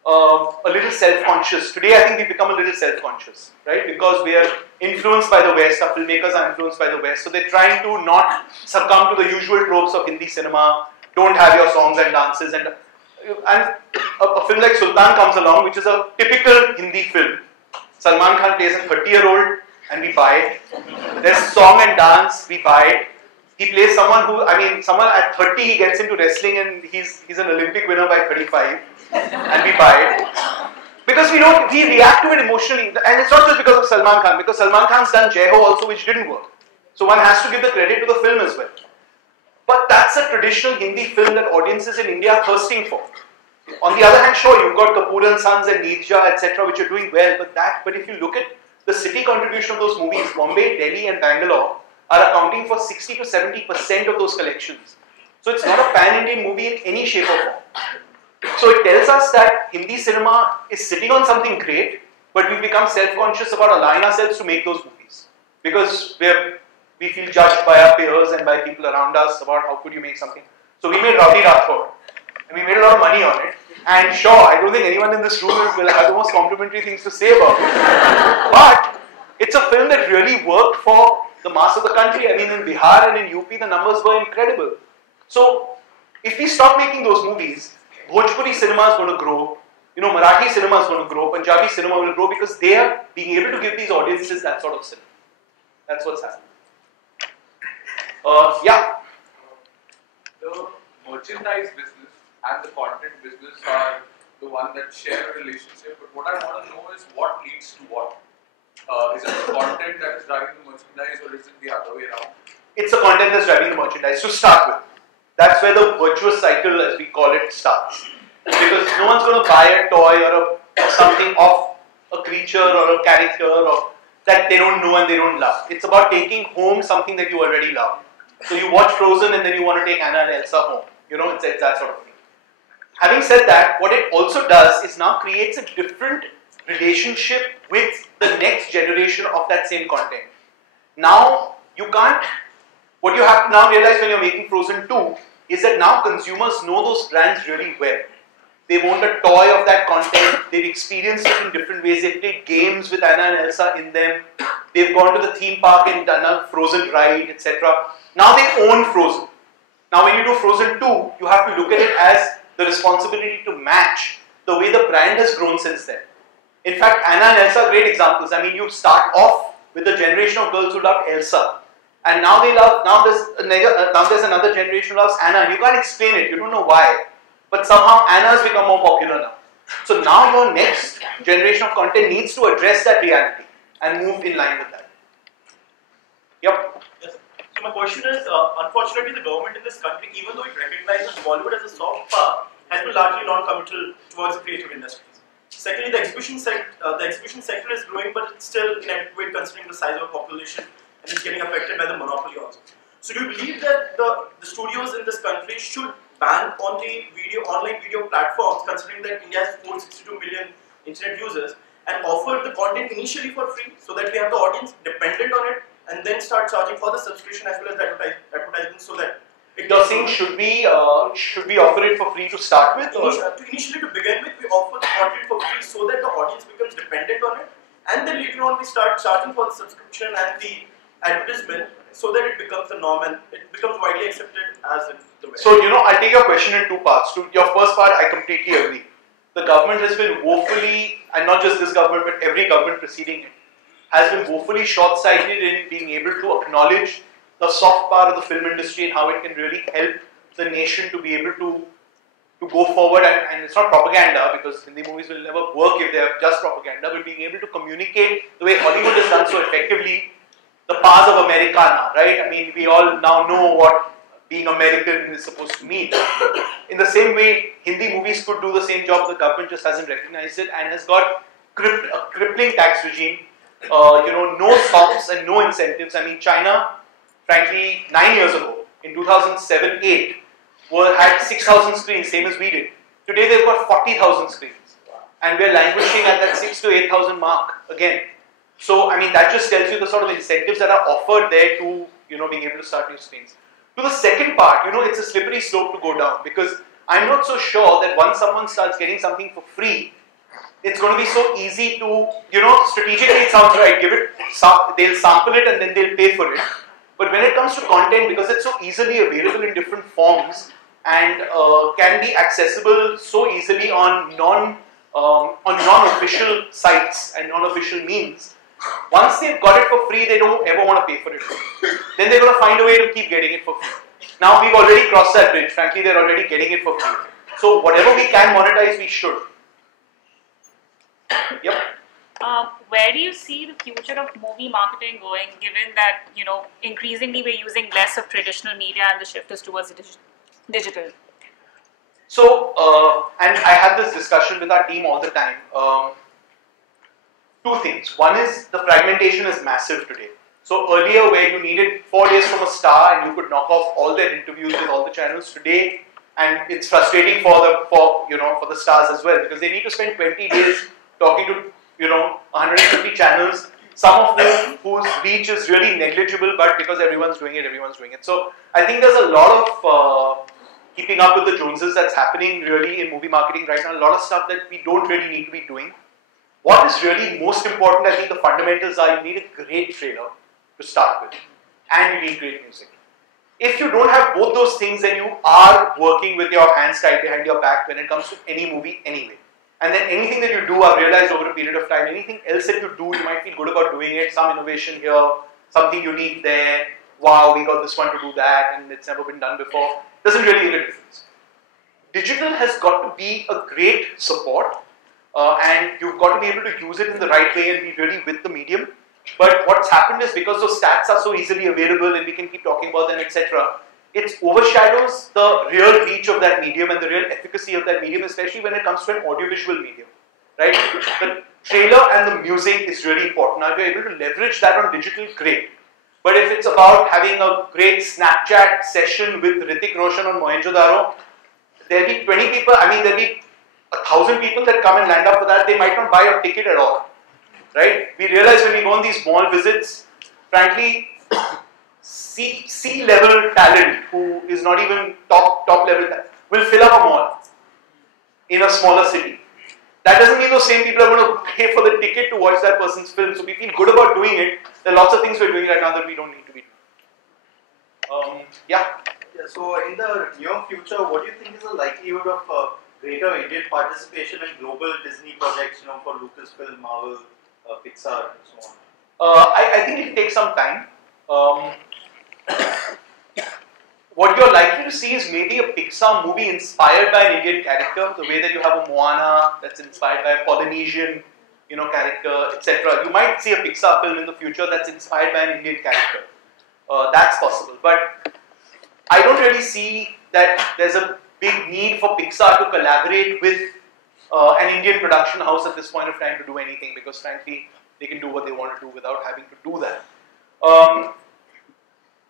a little self-conscious. Today, I think we've become a little self-conscious, right? Because we are influenced by the West, our filmmakers are influenced by the West, so they're trying to not succumb to the usual tropes of Hindi cinema, don't have your songs and dances, and a film like Sultan comes along, which is a typical Hindi film. Salman Khan plays a 30-year-old and we buy it. There's song and dance, we buy it. He plays someone who, someone at 30 he gets into wrestling and he's an Olympic winner by 35 and we buy it. Because we react to it emotionally, and it's not just because of Salman Khan, because Salman Khan's done Jai Ho also, which didn't work. So one has to give the credit to the film as well. But that's a traditional Hindi film that audiences in India are thirsting for. On the other hand, sure, you've got Kapoor and Sons and Neerja, etc., which are doing well, but if you look at the city contribution of those movies, Bombay, Delhi and Bangalore are accounting for 60 to 70% of those collections. So it's not a pan-Indian movie in any shape or form. So it tells us that Hindi cinema is sitting on something great, but we've become self-conscious about allowing ourselves to make those movies. Because we feel judged by our peers and by people around us about how could you make something. So we made Rowdy Rathod, and we made a lot of money on it. And sure, I don't think anyone in this room will have the most complimentary things to say about it. But it's a film that really worked for the mass of the country. I mean, in Bihar and in UP, the numbers were incredible. So if we stop making those movies, Bhojpuri cinema is going to grow, Marathi cinema is going to grow, Punjabi cinema will grow because they are being able to give these audiences that sort of cinema. That's what's happening. Yeah. The merchandise business and the content business are the one that share a relationship, but what I want to know is what leads to what? Is it the content that is driving the merchandise, or is it the other way around? It's the content that's driving the merchandise to start with. That's where the virtuous cycle, as we call it, starts. Because no one's going to buy a toy or something of a creature or a character or that they don't know and they don't love. It's about taking home something that you already love. So you watch Frozen and then you want to take Anna and Elsa home. It's that sort of thing. Having said that, what it also does is now creates a different relationship with the next generation of that same content. Now, what you have to now realize when you're making Frozen 2 is that now consumers know those brands really well. They've owned a toy of that content, they've experienced it in different ways, they've played games with Anna and Elsa in them, they've gone to the theme park and done a Frozen ride, etc. Now they own Frozen. Now when you do Frozen 2, you have to look at it as the responsibility to match the way the brand has grown since then. In fact, Anna and Elsa are great examples. You start off with a generation of girls who loved Elsa. And now there's another generation who loves Anna. You can't explain it, you don't know why. But somehow Anna has become more popular now. So now your next generation of content needs to address that reality and move in line with that. Yep. Yes. So my question is, unfortunately the government in this country, even though it recognizes Bollywood as a soft power, has been largely non-committal towards the creative industries. Secondly, the exhibition sector is growing, but it's still inadequate considering the size of the population and it's getting affected by the monopoly also. So do you believe that the studios in this country should ban online video platforms, considering that India has 462 million internet users, and offer the content initially for free so that we have the audience dependent on it, and then start charging for the subscription as well as the advertisement, so that you're saying should we offer it for free to start with? Initially to begin with, we offer the content for free so that the audience becomes dependent on it, and then later on we start charging for the subscription and the advertisement so that it becomes a norm and it becomes widely accepted as in the West. So, I'll take your question in two parts. To your first part, I completely agree. The government has been woefully, and not just this government, but every government preceding it, has been woefully short-sighted in being able to acknowledge the soft power of the film industry and how it can really help the nation to be able to go forward. And it's not propaganda, because Hindi movies will never work if they are just propaganda, but being able to communicate the way Hollywood has done so effectively the powers of Americana, right? We all now know what being American is supposed to mean. In the same way, Hindi movies could do the same job, the government just hasn't recognized it and has got a crippling tax regime, no stops and no incentives. China, frankly, 9 years ago, in 2007-8, had 6,000 screens, same as we did. Today they've got 40,000 screens. And we're languishing at that 6,000 to 8,000 mark again. So, that just tells you the sort of incentives that are offered there to, being able to start new screens. To the second part, it's a slippery slope to go down, because I'm not so sure that once someone starts getting something for free, it's going to be so easy to, strategically it sounds right, they'll sample it and then they'll pay for it. But when it comes to content, because it's so easily available in different forms and can be accessible so easily on non-official sites and non-official means, once they've got it for free, they don't ever want to pay for it. Then they're going to find a way to keep getting it for free. Now we've already crossed that bridge. Frankly, they're already getting it for free. So whatever we can monetize, we should. Yep. Where do you see the future of movie marketing going, given that increasingly we're using less of traditional media and the shift is towards digital? So, and I have this discussion with our team all the time. Two things. One is the fragmentation is massive today. So earlier, where you needed 4 days from a star and you could knock off all their interviews with all the channels, today, and it's frustrating for the stars as well, because they need to spend 20 days talking to 150 channels, some of them whose reach is really negligible, but because everyone's doing it. So I think there's a lot of keeping up with the Joneses that's happening really in movie marketing right now. A lot of stuff that we don't really need to be doing. What is really most important, I think the fundamentals are you need a great trailer to start with, and you need great music. If you don't have both those things, then you are working with your hands tied behind your back when it comes to any movie anyway. And then anything that you do, I've realized over a period of time, anything else that you do, you might feel good about doing it, some innovation here, something unique there, wow, we got this one to do that, and it's never been done before. Doesn't really make a difference. Digital has got to be a great support, and you've got to be able to use it in the right way and be really with the medium. But what's happened is because those stats are so easily available and we can keep talking about them, etc., it overshadows the real reach of that medium and the real efficacy of that medium, especially when it comes to an audiovisual medium, right? The trailer and the music is really important. Now, if you're able to leverage that on digital, great. But if it's about having a great Snapchat session with Hrithik Roshan on Mohenjo-daro, there'll be 20 people, there'll be 1,000 people that come and land up for that. They might not buy a ticket at all, right? We realize when we go on these mall visits, frankly, C-level talent who is not even top level talent will fill up a mall in a smaller city. That doesn't mean those same people are going to pay for the ticket to watch that person's film. So we feel good about doing it. There are lots of things we're doing right now that we don't need to be doing. Yeah. So in the near future, what do you think is the likelihood of greater Indian participation in global Disney projects, for Lucasfilm, Marvel, Pixar, and so on? I think it'll take some time. What you're likely to see is maybe a Pixar movie inspired by an Indian character, the way that you have a Moana that's inspired by a Polynesian, character, etc. You might see a Pixar film in the future that's inspired by an Indian character. That's possible, but I don't really see that there's a big need for Pixar to collaborate with an Indian production house at this point of time to do anything, because frankly, they can do what they want to do without having to do that.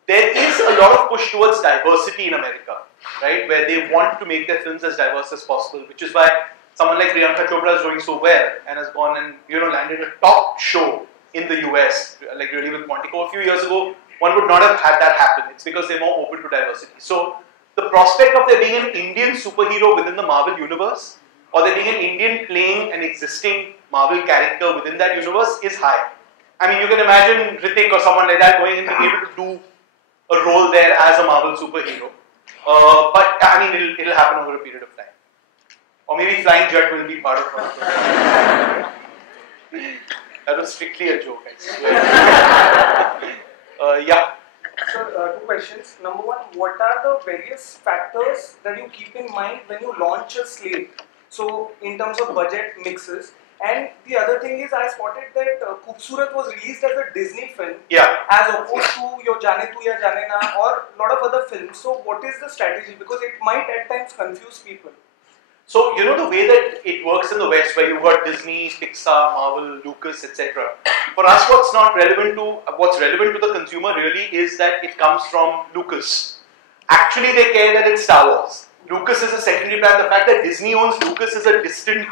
There is a lot of push towards diversity in America, right? Where they want to make their films as diverse as possible, which is why someone like Priyanka Chopra is doing so well and has gone and landed a top show in the US, like really with Quantico. A few years ago, one would not have had that happen. It's because they're more open to diversity. So the prospect of there being an Indian superhero within the Marvel universe, or there being an Indian playing an existing Marvel character within that universe is high. You can imagine Hrithik or someone like that going and being able to do a role there as a Marvel superhero. But it'll happen over a period of time. Or maybe Flying Jet will be part of it. That was strictly a joke, I swear. Yeah. So, two questions. Number one, what are the various factors that you keep in mind when you launch a slate? So, in terms of budget mixes. And the other thing is, I spotted that Khoobsurat was released as a Disney film, as opposed to your Jaane Tu Ya Jaane Na or a lot of other films. So, what is the strategy? Because it might at times confuse people. So, the way that it works in the West, where you've got Disney, Pixar, Marvel, Lucas, etc. For us, what's relevant to the consumer really is that it comes from Lucas. Actually, they care that it's Star Wars. Lucas is a secondary plan. The fact that Disney owns Lucas is a distant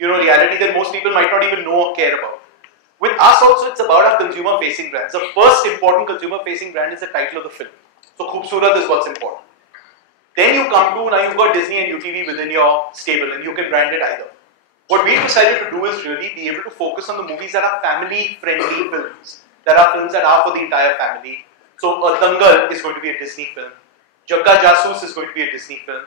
reality that most people might not even know or care about. With us also, it's about our consumer-facing brands. The first important consumer-facing brand is the title of the film. So, Khoobsurat is what's important. Then you come to, now you've got Disney and UTV within your stable and you can brand it either. What we decided to do is really be able to focus on the movies that are family-friendly films, that are films that are for the entire family. So Dangal is going to be a Disney film. Jagga Jasoos is going to be a Disney film.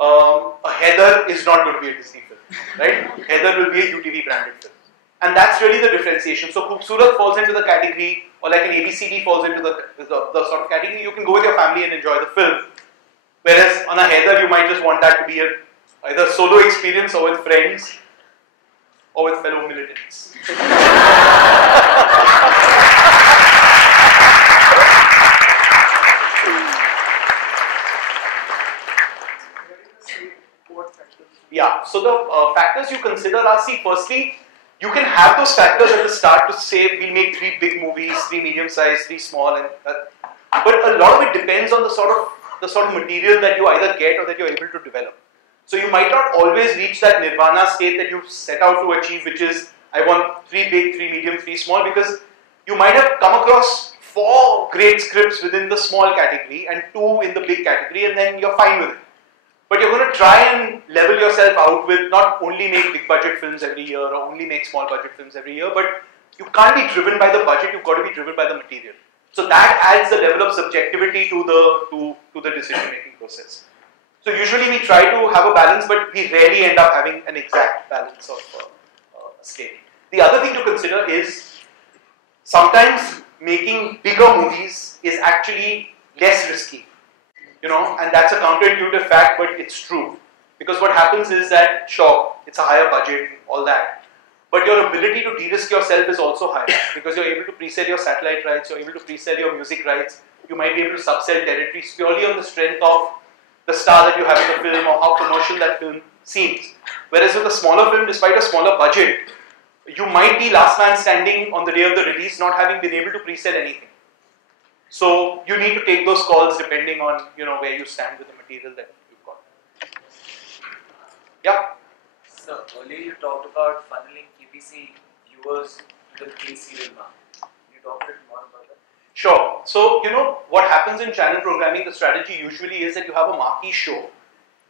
A Heather is not going to be a Disney film, right? Heather will be a UTV branded film. And that's really the differentiation. So Khoobsurat falls into the category, or like an ABCD falls into the sort of category. You can go with your family and enjoy the film. Whereas on a Heather, you might just want that to be either solo experience or with friends or with fellow militants. Yeah, so the factors you consider are, see, firstly, you can have those factors at the start to say we'll make 3 big movies, 3 medium sized, 3 small, but a lot of it depends on the sort of material that you either get or that you're able to develop. So you might not always reach that nirvana state that you set out to achieve, which is I want 3 big, 3 medium, 3 small, because you might have come across 4 great scripts within the small category and 2 in the big category, and then you're fine with it. But you're going to try and level yourself out with not only make big budget films every year or only make small budget films every year, but you can't be driven by the budget, you've got to be driven by the material. So that adds the level of subjectivity to the decision making process. So usually we try to have a balance, but we rarely end up having an exact balance of scale. The other thing to consider is sometimes making bigger movies is actually less risky. And that's a counterintuitive fact, but it's true. Because what happens is that, sure, it's a higher budget, all that, but your ability to de-risk yourself is also higher because you're able to pre-sell your satellite rights, you're able to pre-sell your music rights, you might be able to subsell territories purely on the strength of the star that you have in the film or how commercial that film seems. Whereas with a smaller film, despite a smaller budget, you might be last man standing on the day of the release not having been able to pre-sell anything. So you need to take those calls depending on where you stand with the material that you've got. Yeah. So earlier you talked about funneling KBC viewers to the K-serial market. Can you talk a bit more about that? Sure. So what happens in channel programming, the strategy usually is that you have a marquee show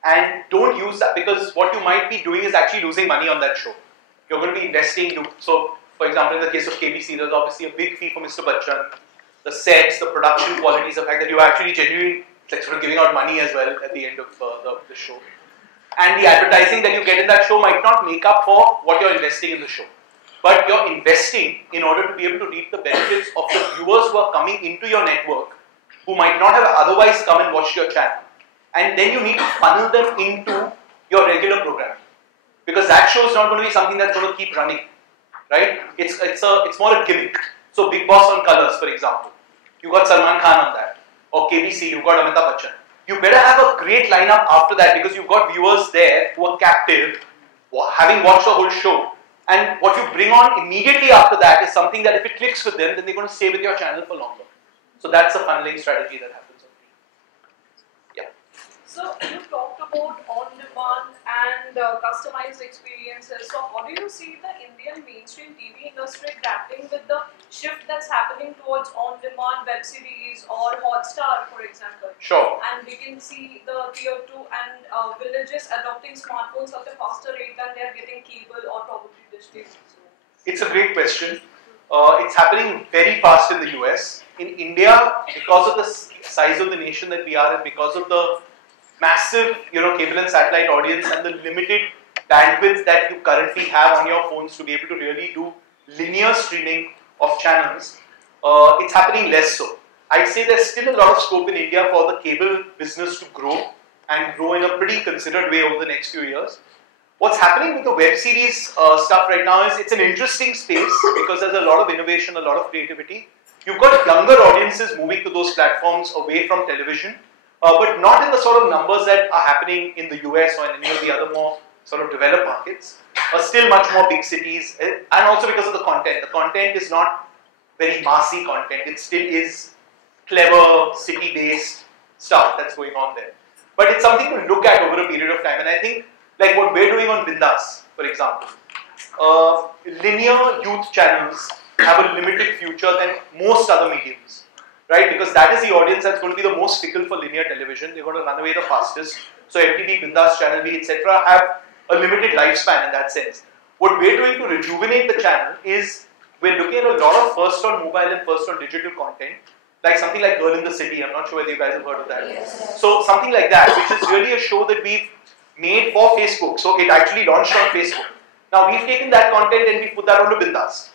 and don't use that, because what you might be doing is actually losing money on that show. You're going to be investing. So for example, in the case of KBC, there's obviously a big fee for Mr. Bachchan. The sets, the production qualities, the fact that you're actually genuinely sort of giving out money as well at the end of the show. And the advertising that you get in that show might not make up for what you're investing in the show. But you're investing in order to be able to reap the benefits of the viewers who are coming into your network who might not have otherwise come and watched your channel. And then you need to funnel them into your regular programming. Because that show is not going to be something that's going to keep running. Right? It's more a gimmick. So Bigg Boss on Colors, for example. You've got Salman Khan on that. Or KBC, you've got Amitabh Bachchan. You better have a great lineup after that because you've got viewers there who are captive, having watched the whole show. And what you bring on immediately after that is something that if it clicks with them, then they're going to stay with your channel for longer. So that's a funneling strategy that happens. Yeah. So you talked about on-demand and customized experiences. So how do you see the Indian mainstream TV industry adapting with the shift that's happening towards on-demand web series or Hotstar, for example? Sure. And we can see the tier 2 and villages adopting smartphones at a faster rate than they are getting cable or probably dish TV. It's a great question. It's happening very fast in the US. In India, because of the size of the nation that we are and because of the massive, cable and satellite audience and the limited bandwidth that you currently have on your phones to be able to really do linear streaming of channels, it's happening less so. I'd say there's still a lot of scope in India for the cable business to grow and grow in a pretty considered way over the next few years. What's happening with the web series stuff right now is it's an interesting space because there's a lot of innovation, a lot of creativity. You've got younger audiences moving to those platforms away from television. But not in the sort of numbers that are happening in the US or in any of the other more sort of developed markets. Still much more big cities, and also because of the content. The content is not very massy content. It still is clever, city-based stuff that's going on there. But it's something to look at over a period of time. And I think, like what we're doing on Bindaas, for example, linear youth channels have a limited future than most other mediums. right? Because that is the audience that's going to be the most fickle for linear television. They're going to run away the fastest. So MTV, Bindas, Channel V, etc. have a limited lifespan in that sense. What we're doing to rejuvenate the channel is we're looking at a lot of first on mobile and first on digital content, like something like Girl in the City. I'm not sure whether you guys have heard of that. Yes. So something like that, which is really a show that we've made for Facebook. So it actually launched on Facebook. Now we've taken that content and we put that onto Bindas.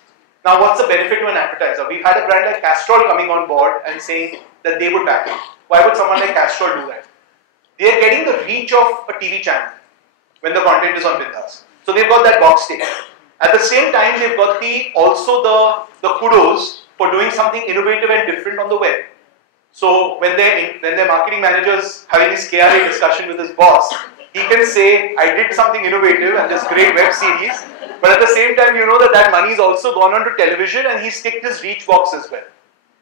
Now what's the benefit to an advertiser? We've had a brand like Castrol coming on board and saying that they would back it. Why would someone like Castrol do that? They're getting the reach of a TV channel when the content is on Bindas. So they've got that box tick. At the same time, they've got also the kudos for doing something innovative and different on the web. So when their marketing manager's having his KRA discussion with his boss, he can say, I did something innovative and this great web series, but at the same time, you know that money's also gone on to television and he's ticked his reach box as well.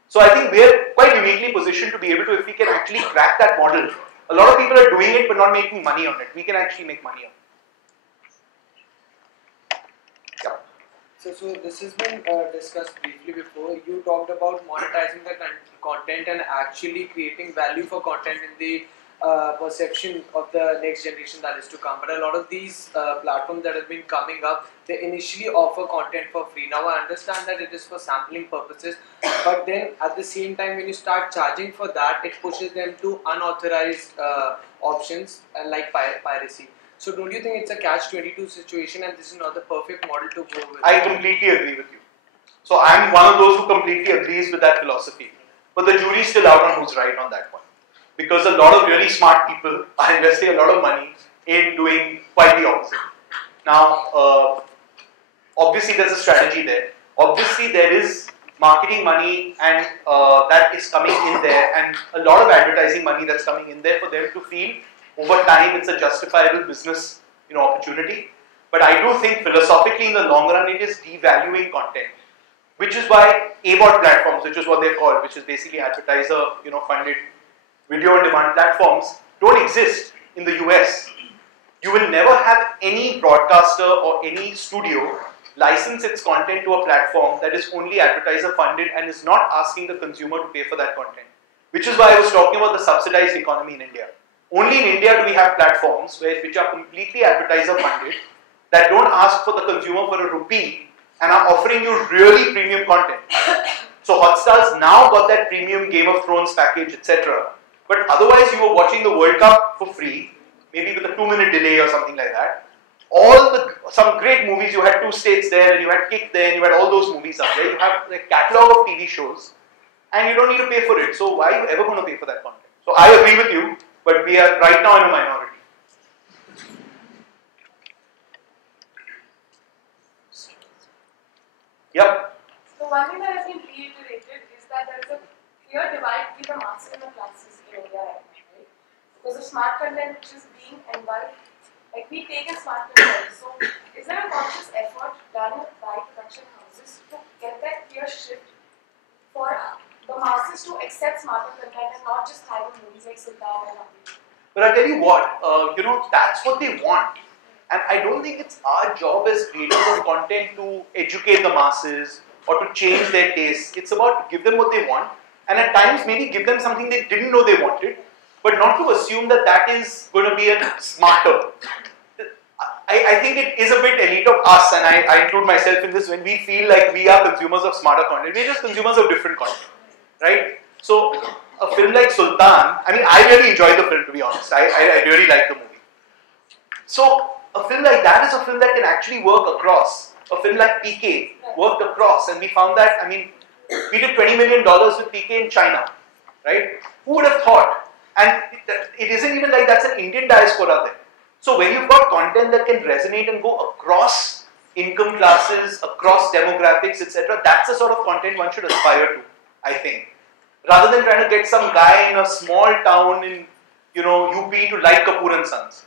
So I think we're quite uniquely positioned to be able to, if we can actually crack that model. A lot of people are doing it but not making money on it. We can actually make money on it. So this has been discussed briefly before. You talked about monetizing the content and actually creating value for content in the perception of the next generation that is to come. But a lot of these platforms that have been coming up, they initially offer content for free. Now I understand that it is for sampling purposes, but then at the same time when you start charging for that, it pushes them to unauthorized options like piracy. So don't you think it's a catch-22 situation and this is not the perfect model to go with? I completely agree with you. So I'm one of those who completely agrees with that philosophy. But the jury's still out on who's right on that point. Because a lot of really smart people are investing a lot of money in doing quite the opposite. Now, obviously there's a strategy there. Obviously there is marketing money and that is coming in there, and a lot of advertising money that's coming in there for them to feel over time it's a justifiable business opportunity. But I do think philosophically in the long run it is devaluing content, which is why AVOD platforms, which is what they're called, which is basically advertiser funded video on demand platforms, don't exist in the US. You will never have any broadcaster or any studio license its content to a platform that is only advertiser funded and is not asking the consumer to pay for that content. Which is why I was talking about the subsidized economy in India. Only in India do we have platforms which are completely advertiser funded, that don't ask for the consumer for a rupee and are offering you really premium content. So Hotstar's now got that premium Game of Thrones package, etc. But otherwise you were watching the World Cup for free, maybe with a 2-minute delay or something like that. Some great movies, you had Two States there, and you had Kick there, and you had all those movies up there. You have a catalogue of TV shows, and you don't need to pay for it. So why are you ever going to pay for that content? So I agree with you, but we are right now in a minority. Yep. So one thing that has been reiterated is that there is a clear divide between the masses and the classes in India right now, right? Because of smart content which is being imbibed, like we take a smart content. So is there a conscious effort done by production houses to get that clear shift for the masses to accept smarter content and not just having movies like Sultan and Amrita? But I tell you what, that's what they want. And I don't think it's our job as creators of content to educate the masses or to change their tastes. It's about to give them what they want, and at times maybe give them something they didn't know they wanted, but not to assume that that is going to be a smarter. I think it is a bit elite of us, and I include myself in this, when we feel like we are consumers of smarter content. We're just consumers of different content, right? So a film like Sultan, I mean, I really enjoyed the film, to be honest. I really like the movie. So a film like that is a film that can actually work across. A film like PK worked across, and we found that, I mean, we did $20 million with PK in China, right? Who would have thought? And it isn't even like that's an Indian diaspora there. So when you've got content that can resonate and go across income classes, across demographics, etc., that's the sort of content one should aspire to, I think. Rather than trying to get some guy in a small town in, UP to like Kapoor and Sons.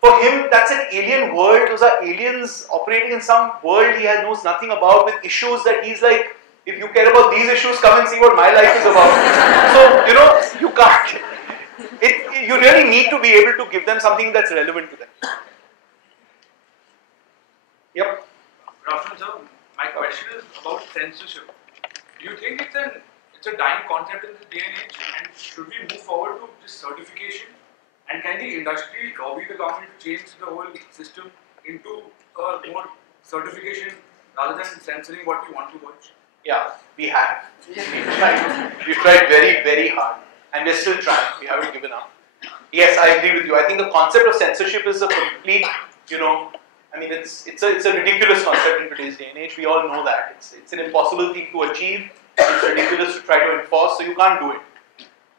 For him, that's an alien world. Those are aliens operating in some world he knows nothing about, with issues that he's like, if you care about these issues, come and see what my life is about. So, you can't. You really need to be able to give them something that's relevant to them. Yep. Rafan sir, my question is about censorship. Do you think it's an it's a dying concept in this day and age. And should we move forward to this certification? And can the industry lobby the government to change the whole system into a more certification rather than censoring what we want to watch? Yeah, we have. We've tried very, very hard, and we're still trying. We haven't given up. Yes, I agree with you. I think the concept of censorship is a complete, I mean, it's a ridiculous concept in today's day and age. We all know that. It's an impossible thing to achieve. It's ridiculous to try to enforce, so you can't do it.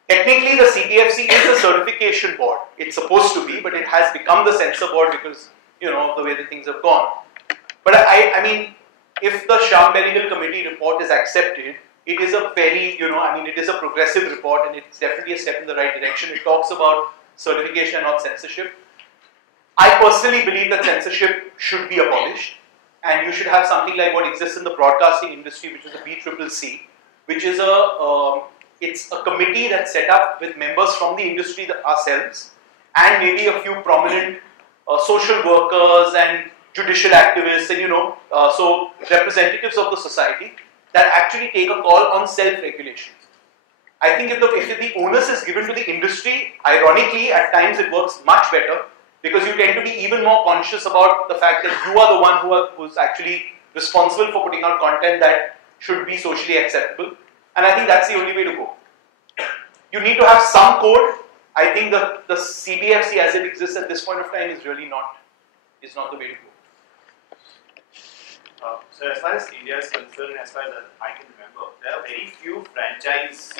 Technically, the CPFC is a certification board. It's supposed to be, but it has become the censor board because, of the way the things have gone. But I mean, if the Sham-Benigal Committee report is accepted, it is a fairly, it is a progressive report and it's definitely a step in the right direction. It talks about certification and not censorship. I personally believe that censorship should be abolished and you should have something like what exists in the broadcasting industry, which is the BCCC, which is it's a committee that's set up with members from the industry ourselves and maybe a few prominent social workers and judicial activists and so representatives of the society that actually take a call on self-regulation. I think if the onus is given to the industry, ironically at times it works much better because you tend to be even more conscious about the fact that you are the one who's actually responsible for putting out content that should be socially acceptable, and I think that's the only way to go. You need to have some code. I think the CBFC as it exists at this point of time is really not the way to go. So as far as India is concerned, as far as I can remember, there are very few franchises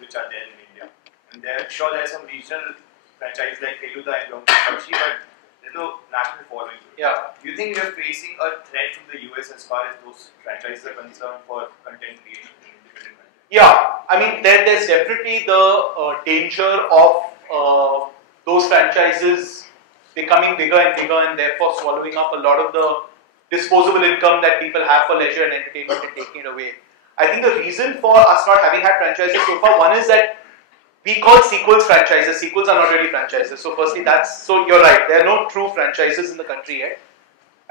which are there in India. And sure there are some regional franchises like Feluda and Pakshi, but there's no national following. Yeah. Do you think we are facing a threat from the US as far as those franchises are concerned for content creation in independent countries? Yeah, I mean there's definitely the danger of those franchises becoming bigger and bigger and therefore swallowing up a lot of the disposable income that people have for leisure and entertainment and taking it away. I think the reason for us not having had franchises so far, one is that we call sequels franchises. Sequels are not really franchises. So firstly, so you're right, there are no true franchises in the country yet.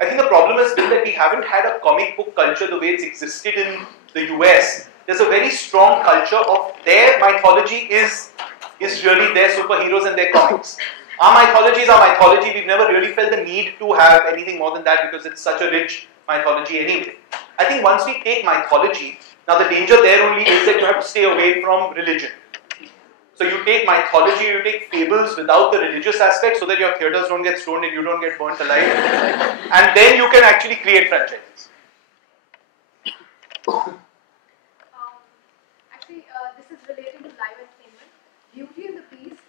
I think the problem has been that we haven't had a comic book culture the way it's existed in the US. There's a very strong culture of their mythology is really their superheroes and their comics. Our mythology is our mythology. We've never really felt the need to have anything more than that because it's such a rich mythology anyway. I think once we take mythology, now the danger there only is that you have to stay away from religion. So you take mythology, you take fables without the religious aspect so that your theatres don't get stoned and you don't get burnt alive. And then you can actually create franchises. Actually, this is related to live entertainment. Beauty and the Beast.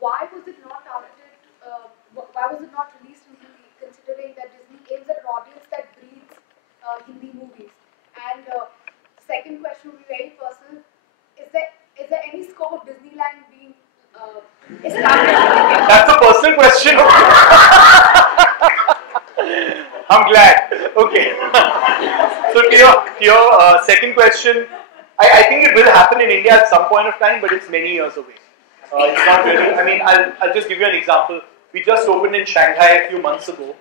Why was it not targeted? Why was it not released in Hindi? Considering that Disney aims at an audience that breeds Hindi movies. And second question will be very personal. Is there any scope of Disneyland being established? That's a personal question. I'm glad. Okay. So to your second question, I think it will happen in India at some point of time, but it's many years away. It's not really. I mean, I'll just give you an example. We just opened in Shanghai a few months ago,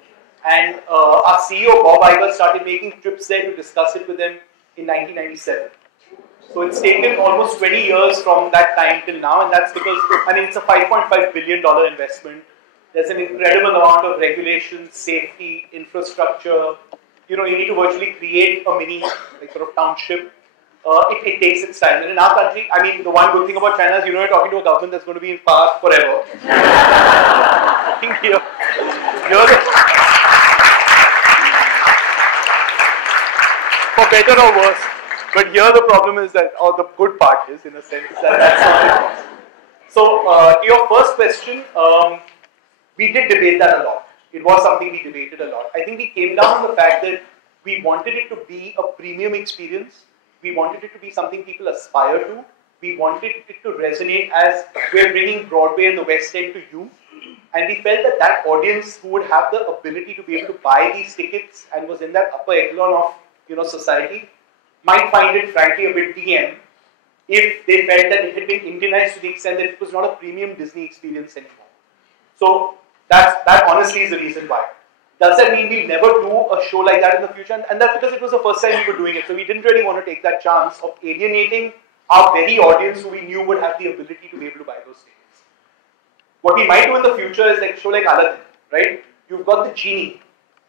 and our CEO Bob Iger started making trips there to discuss it with them in 1997. So it's taken almost 20 years from that time till now, and that's because it's a $5.5 billion investment. There's an incredible amount of regulation, safety, infrastructure. You need to virtually create a mini sort of township. It takes its time. And in our country, the one good thing about China is you're talking to a government that's going to be in power forever. I think here for better or worse. But here the problem is that, or the good part is, in a sense, that's not it. So, to your first question, we did debate that a lot. It was something we debated a lot. I think we came down on the fact that we wanted it to be a premium experience. We wanted it to be something people aspire to. We wanted it to resonate as we're bringing Broadway and the West End to you. And we felt that audience who would have the ability to be able to buy these tickets and was in that upper echelon of society might find it frankly a bit DM if they felt that it had been Indianized to the extent that it was not a premium Disney experience anymore. So that honestly is the reason why. Does that mean we'll never do a show like that in the future? And that's because it was the first time we were doing it. So we didn't really want to take that chance of alienating our very audience who we knew would have the ability to be able to buy those tickets. What we might do in the future is like a show like Aladdin, right? You've got the genie,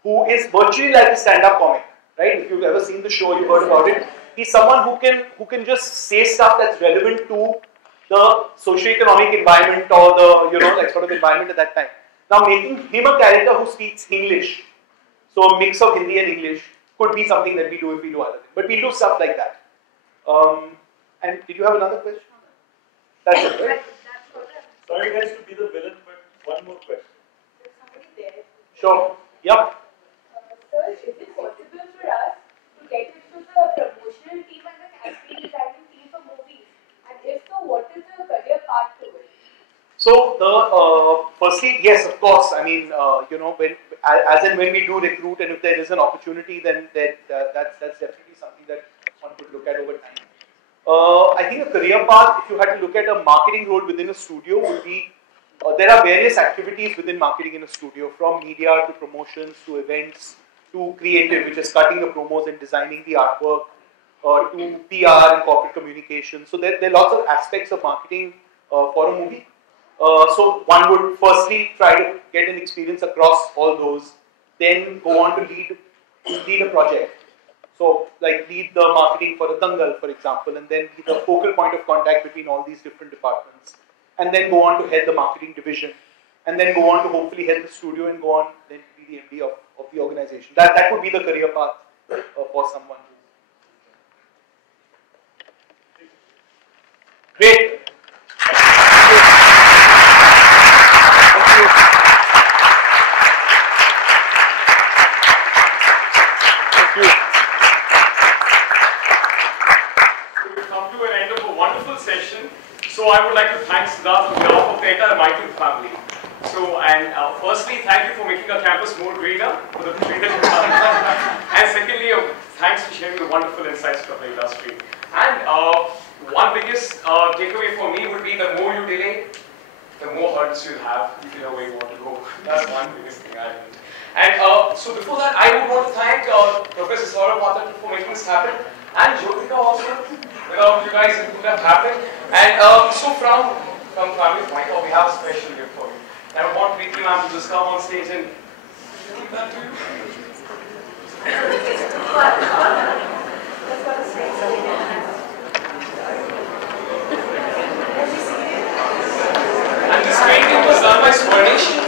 who is virtually like a stand-up comic, right? If you've ever seen the show, you've heard about it. He's someone who can just say stuff that's relevant to the socio-economic environment or the like sort of environment at that time. Now making him a character who speaks English, so a mix of Hindi and English, could be something that we do if we do Aladdin. But we'll do stuff like that. And did you have another question? That's it, right? Sorry guys to be the villain, but one more question. Sure. Yep. Sir, is it possible for us to get into the promotional team and the campaign designing team for movies? And if so, what is the career path to it? So firstly, yes, of course. I mean, when we do recruit, and if there is an opportunity, then that's definitely something that one could look at over time. I think a career path, if you had to look at a marketing role within a studio, would be there are various activities within marketing in a studio, from media to promotions to events to creative, which is cutting the promos and designing the artwork, to PR and corporate communication. So there are lots of aspects of marketing for a movie. So one would firstly try to get an experience across all those, then go on to lead a project. So like lead the marketing for a Dangal, for example, and then be the focal point of contact between all these different departments. And then go on to head the marketing division, and then go on to hopefully head the studio and go on then to be the MD of the organization. That would be the career path for someone. Great. So I would like to thank Siddharth on behalf of the entire Michael family. So, and firstly, thank you for making our campus more greener for the tree that you have. And secondly, thanks for sharing the wonderful insights of the industry. And one biggest takeaway for me would be the more you delay, the more hurdles you'll have if you know where you want to go. That's one biggest thing I learned. And so before that, I would want to thank Professor Saurabh Pathak for making this happen, and Jyotika also. Without you guys, it wouldn't have happened. And so from family point, we have a special gift for you. And I want Preeti ma'am to just come on stage and give that to you. And this painting was done by Swarnish.